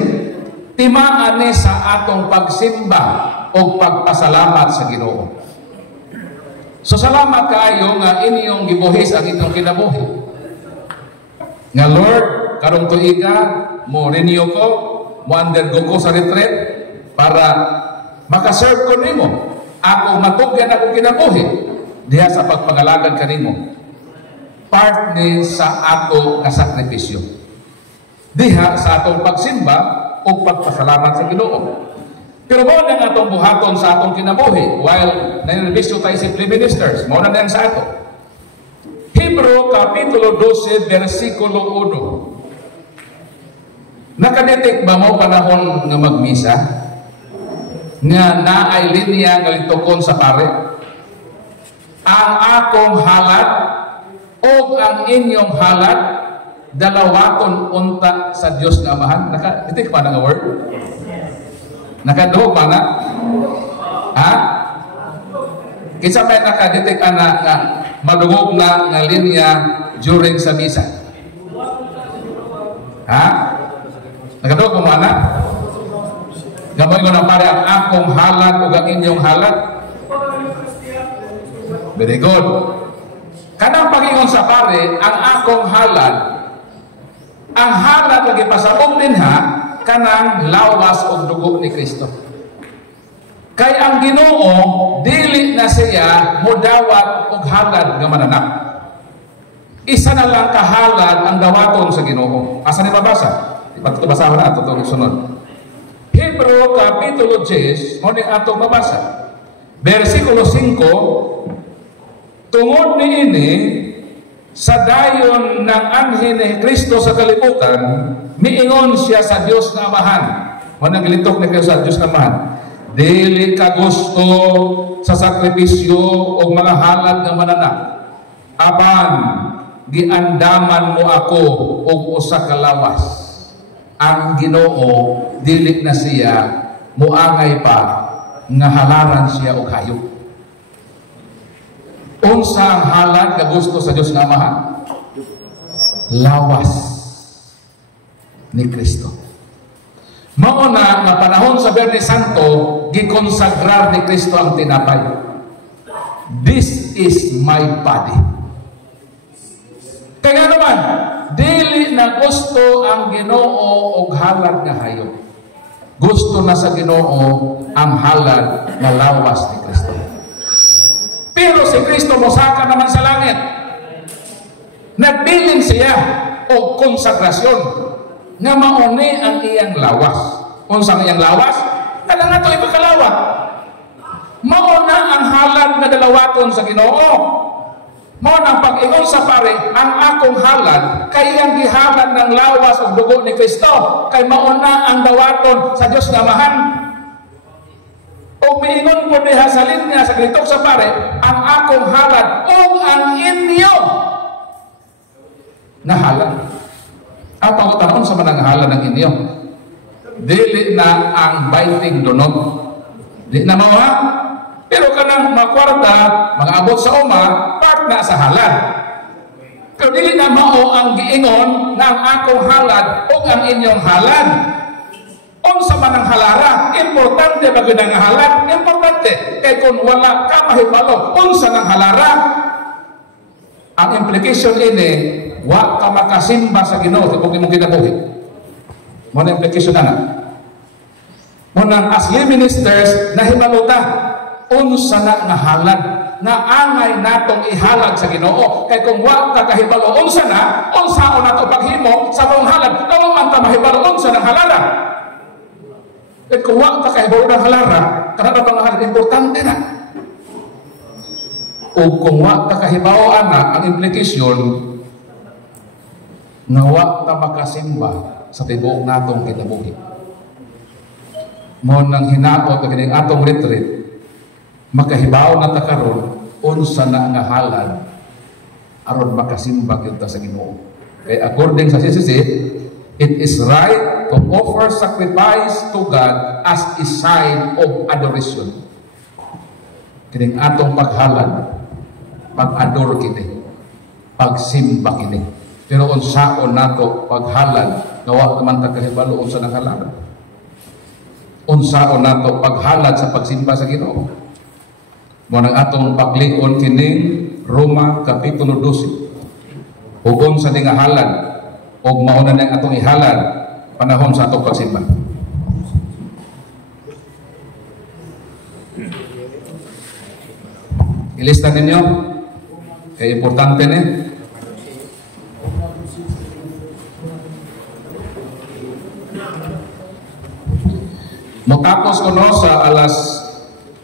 timaan ni sa atong pagsimba o pagpasalamat sa Ginoo. So salamat kaayo nga inyong gibuhis ang inyong kinabuhi. Nga Lord, karong tuiga mo renew ko, mo undergo ko sa retreat para makaserve ko nimo. Ako matugyan ako kinabuhi diha sa pagpangalagad kanimo. Part ni sa ato nga sakripisyo. Diha sa atong pagsimba o pagpasalamat sa Ginoo. Pero mo na atong buhaton sa atong kinabuhi while naniribisyo tayo simple ministers. Mo na sa ato. Hebrew Kapitulo 12, versikulo 1. Nakadetek ba mo panahon nga magmisa? Nga naay linya nga litukon sa pare? Ang akong halat o ang inyong halat dalawaton unta sa Dios nga Amahan. Nakadetek pa na nga word? Nakaduhog pa na? Ha? Kinsa may nakadetek ana nga madungog na nga linya during sa misa? Ha? Nakaduhog pa na? Gamoy ko na pare ang akong halat o ang inyong halat? Very good. Kanang pagingon sa pare, ang akong halat, ang halat lagi pasabog din ha, kanang lawas o dugo ni Kristo. Kay ang Ginoo dili na siya modawat og halad nga mananap. Isa na lang kahalad ang dawaton sa Ginoo. Asa ni mabasa? Basahan na ito itong sunod. Hebro Kapitulo 10, ngunit atong mabasa. Versikulo 5, tungod ni ini, sa dayon ng anhi ni Kristo sa kalibutan, miingon siya sa Diyos na Amahan. Manang gilitok ni Kristo sa Diyos na Amahan. Dili ka gusto sa sakripisyo o mga halad nga mananak. Apan, giandaman mo ako og usa ka lawas. Ang Ginoo dili na siya muangay pa nga halaran siya og hayop. Unsa ang halad nga gusto sa Dios nga Amahan? Lawas ni Kristo. Mao na nga panahon sa Biyernes Santo, gikonsagrar ni Kristo ang tinapay. This is my body. Kaya naman, dili na gusto ang Ginoo og halad nga hayop. Gusto na sa Ginoo ang halad nga lawas ni Kristo. Pero si Kristo mosaka naman sa langit. Nagbilin siya og konsagrasyon nga mauni ang iyang lawas. Unsang iyang lawas? Kada nga ito ipakalawa. Mauna ang halad na dalawaton sa Ginoo. Mauna ang pag-ingon sa pare, ang akong halad kay ang gihalad ng lawas o dugo ni Kristo. Kay mauna ang dawaton sa Diyos nga Amahan. O miingon po diha sa linya sa gritok sa pare, ang akong halad o ang inyo na halad. Ang pangutangon sa manang halad ng inyo. Dili na ang baiting dunod. Di na mao ha? Pero kanang mga kwarta, mga abot sa uma, part na sa halad. Pero dili na mao ang giingon na ang akong halad o ang inyong halad. Unsa man ang halara, importante ba gyud ang halad? Importante. Kay kung wala ka mahibalo, unsa nang halara? Ang implication ini, wa ka makasimba sa Ginoo kung imong kinabuhi. Mo na implication na. Mo nang as ministers nahibalo ta unsa na nga halad nga angay natong ihalad sa Ginoo. Kay kung wa ka kahibalo unsa na, unsaon nato paghimo sa mong halad, lawa man ta mahibalo unsa nang halala. At kung wak ka kahibalo ng halara, karena pangahalad, importante na. O kung wak ka kahibalo, anak, ang implikasyon, nga wak ka makasimba sa tibuok natong kinabuhi. Mo nang hinaot na kining atong retreat, makahibaw na takaron, unsa na nga halad, aron makasimba kita sa Ginoo. Kaya according sa CCC, it is right to offer sacrifice to God as a sign of adoration. Kining atong paghalad, pag-adore kini, pagsimba kini. Pero unsaon nato paghalad, nawa naman ta kahibalo unsa nang halad. Unsaon nato paghalad sa pagsimba sa Ginoo. Mo nang atong paglion kining Roma Kapitulo 12. Ug unsa ning halad? O mauna na atong ihalad panahon sa atong pagsimba. Ilista ninyo kay importante ni. Motapos ko no sa alas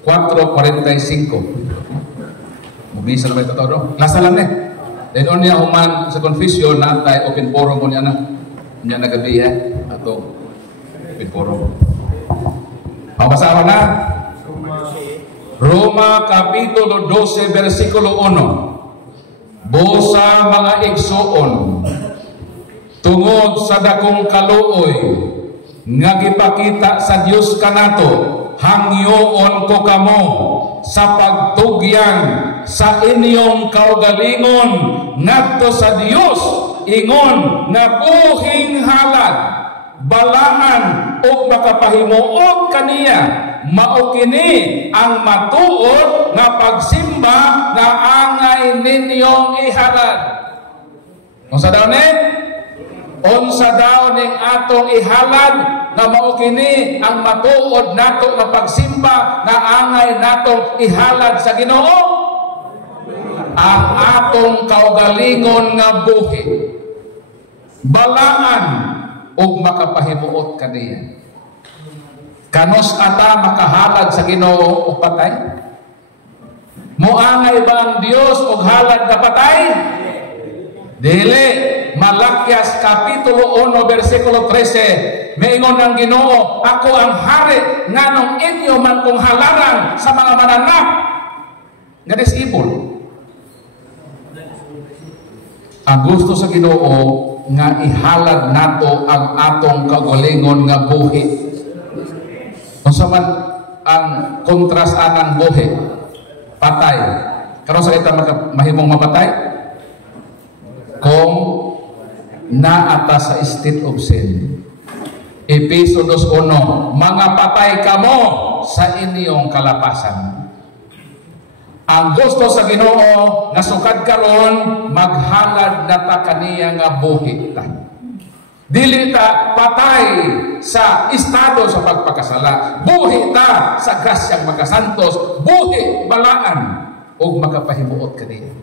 4:45. Mubisa na ba ito to? Klasa lang eh. Then on niya human sa confession na tayo open forum mo niya na gabi ato open forum. Pabasahan na Roma Kapitulo 12 versikulo 1. Busa mga igsoon tungod sa dakong kaluoy nga gipakita sa Dios kanato, hangyoon ko kamo sa pagtugyan sa inyong kaugalingon ngadto sa Dios, ingon nga buhing halad, balaan o makapahimuot kaniya, mao kini ang matuod nga pagsimba nga angay ninyong ihalad. Unsa daw ni? Unsa daw ning atong ihalad na mao kini ang matuod nato nga pagsimba nga angay natong ihalad sa Ginoo? Ang atong kaugalingon nga buhi, balaan ug makapahimuot kaniya. Kanos ata makahalad sa Ginoo o patay? Moangay ba ang Dios og halad na patay? Dili. Malakyas Kapitulo 1 versikulo 13, maingon ang Ginoo, ako ang hari nganong inyo man kong halarang sa mga mananap nga disibol. Ang gusto sa Ginoo nga ihalad nato ang atong kaugalingon nga buhi. Unsa man ang kontras anang buhi? Patay. Karon sa kita mahimong mapatay? Kung naata sa state of sin. Efeso 2:1, mga patay kamo sa inyong kalapasan. Ang gusto sa Ginoo nga sukad karon maghalad na ta kaniya nga buhi ta. Dili ta patay sa estado sa pagpakasala, buhi ta sa grasyang makasantos, buhi balaan ug makapahimuot kaniya.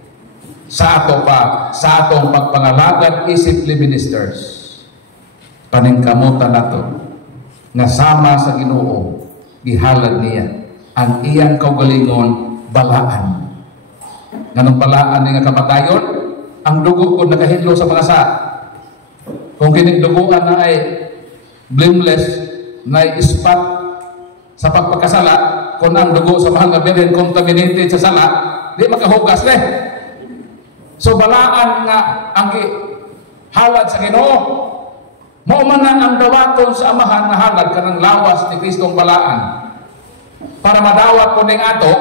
Sa atong pagpangalagad isipli ministers, paningkamutan nato nga sama sa Ginoo gihalad niya ang iyang kaugalingon balaan. Nganong balaan ni nga kamatayon? Ang dugo ko nakahidlo sa mga sa. Kung kining duguan na ay blameless, na ay spot sa pagpakasala, kung ang dugo sa mahal nga birhen contaminated sa sala, di makahugas na. So balaan nga ang halad sa Ginoo. Mao man na ang dawaton sa Amahan na halad kanang lawas ni Kristong balaan. Para madawat po ning ato,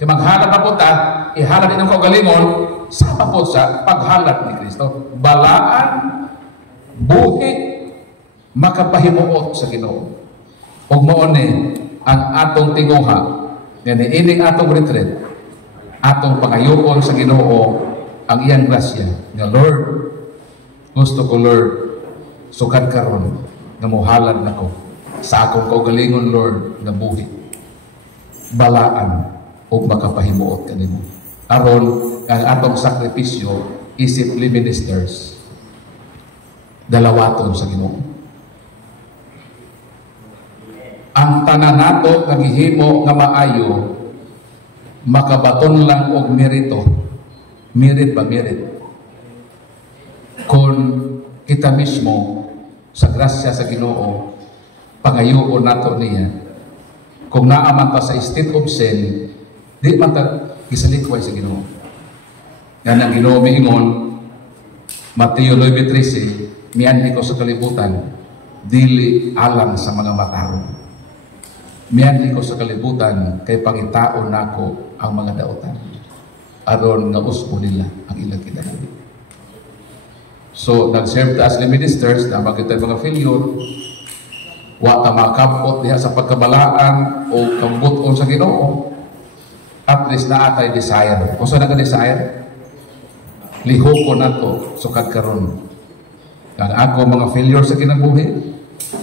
kay maghalad na po ta, ihalad din ang kaugalingon, sama po sa paghalad ni Kristo. Balaan, buhi, makapahimuot sa Ginoo. Ug mao ni ang atong tinguha, nga niining atong retreat, atong pangayuon sa Ginoo ang iyang grasya nga Lord, gusto ko Lord sukad karon nga mohalad nako sa akong kaugalingon Lord nga buhi, balaan ug makapahimuot kanimo aron ang atong sakripisyo isipli ministers dalawaton sa Ginoo. Ang tanan nato nga gihimo nga maayo makabaton lang og merito. Merit ba merit? Kung kita mismo sa grasya sa Ginoo pangayoon nato niya, kung naaman ta sa state of sin, di man ta gisalikway sa Ginoo. Yan ang Ginoo miingon, Mateo 9:13, mianhi ko sa kalibutan, dili alang sa mga matarong. Mianhi ko sa kalibutan, kay pangitaon nako ang mga daotan. Aron nga usbo nila ang ilang kinahanglan. So, nag-serve as the ministers, na magkita mga failure, wa ka makabot diha sa pagkabalaan o kambuton sa Ginoo, at least na atay desire. Kung saan nag-desire? Liho ko na to, sukad karon. Ang ako mga failure sa kinabuhi,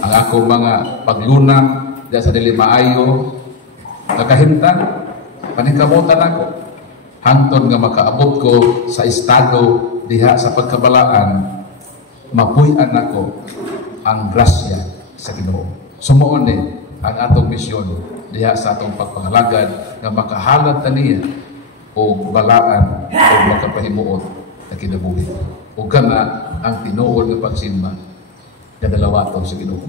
ang ako mga pagluna diha sa dili maayo, nakahintan, paningkamutan ako. Hangtod nga makaabot ko sa estado diha sa pagkabalaan, mapuy-an nako ang grasya sa Ginoo. Sumuon ni ang atong misyon diha sa atong pagpangalagad nga makahalad ta niya o balaan o makapahimuot na kinabuhi. O kana ang tinuod nga pagsimba nga dalawaton sa Ginoo.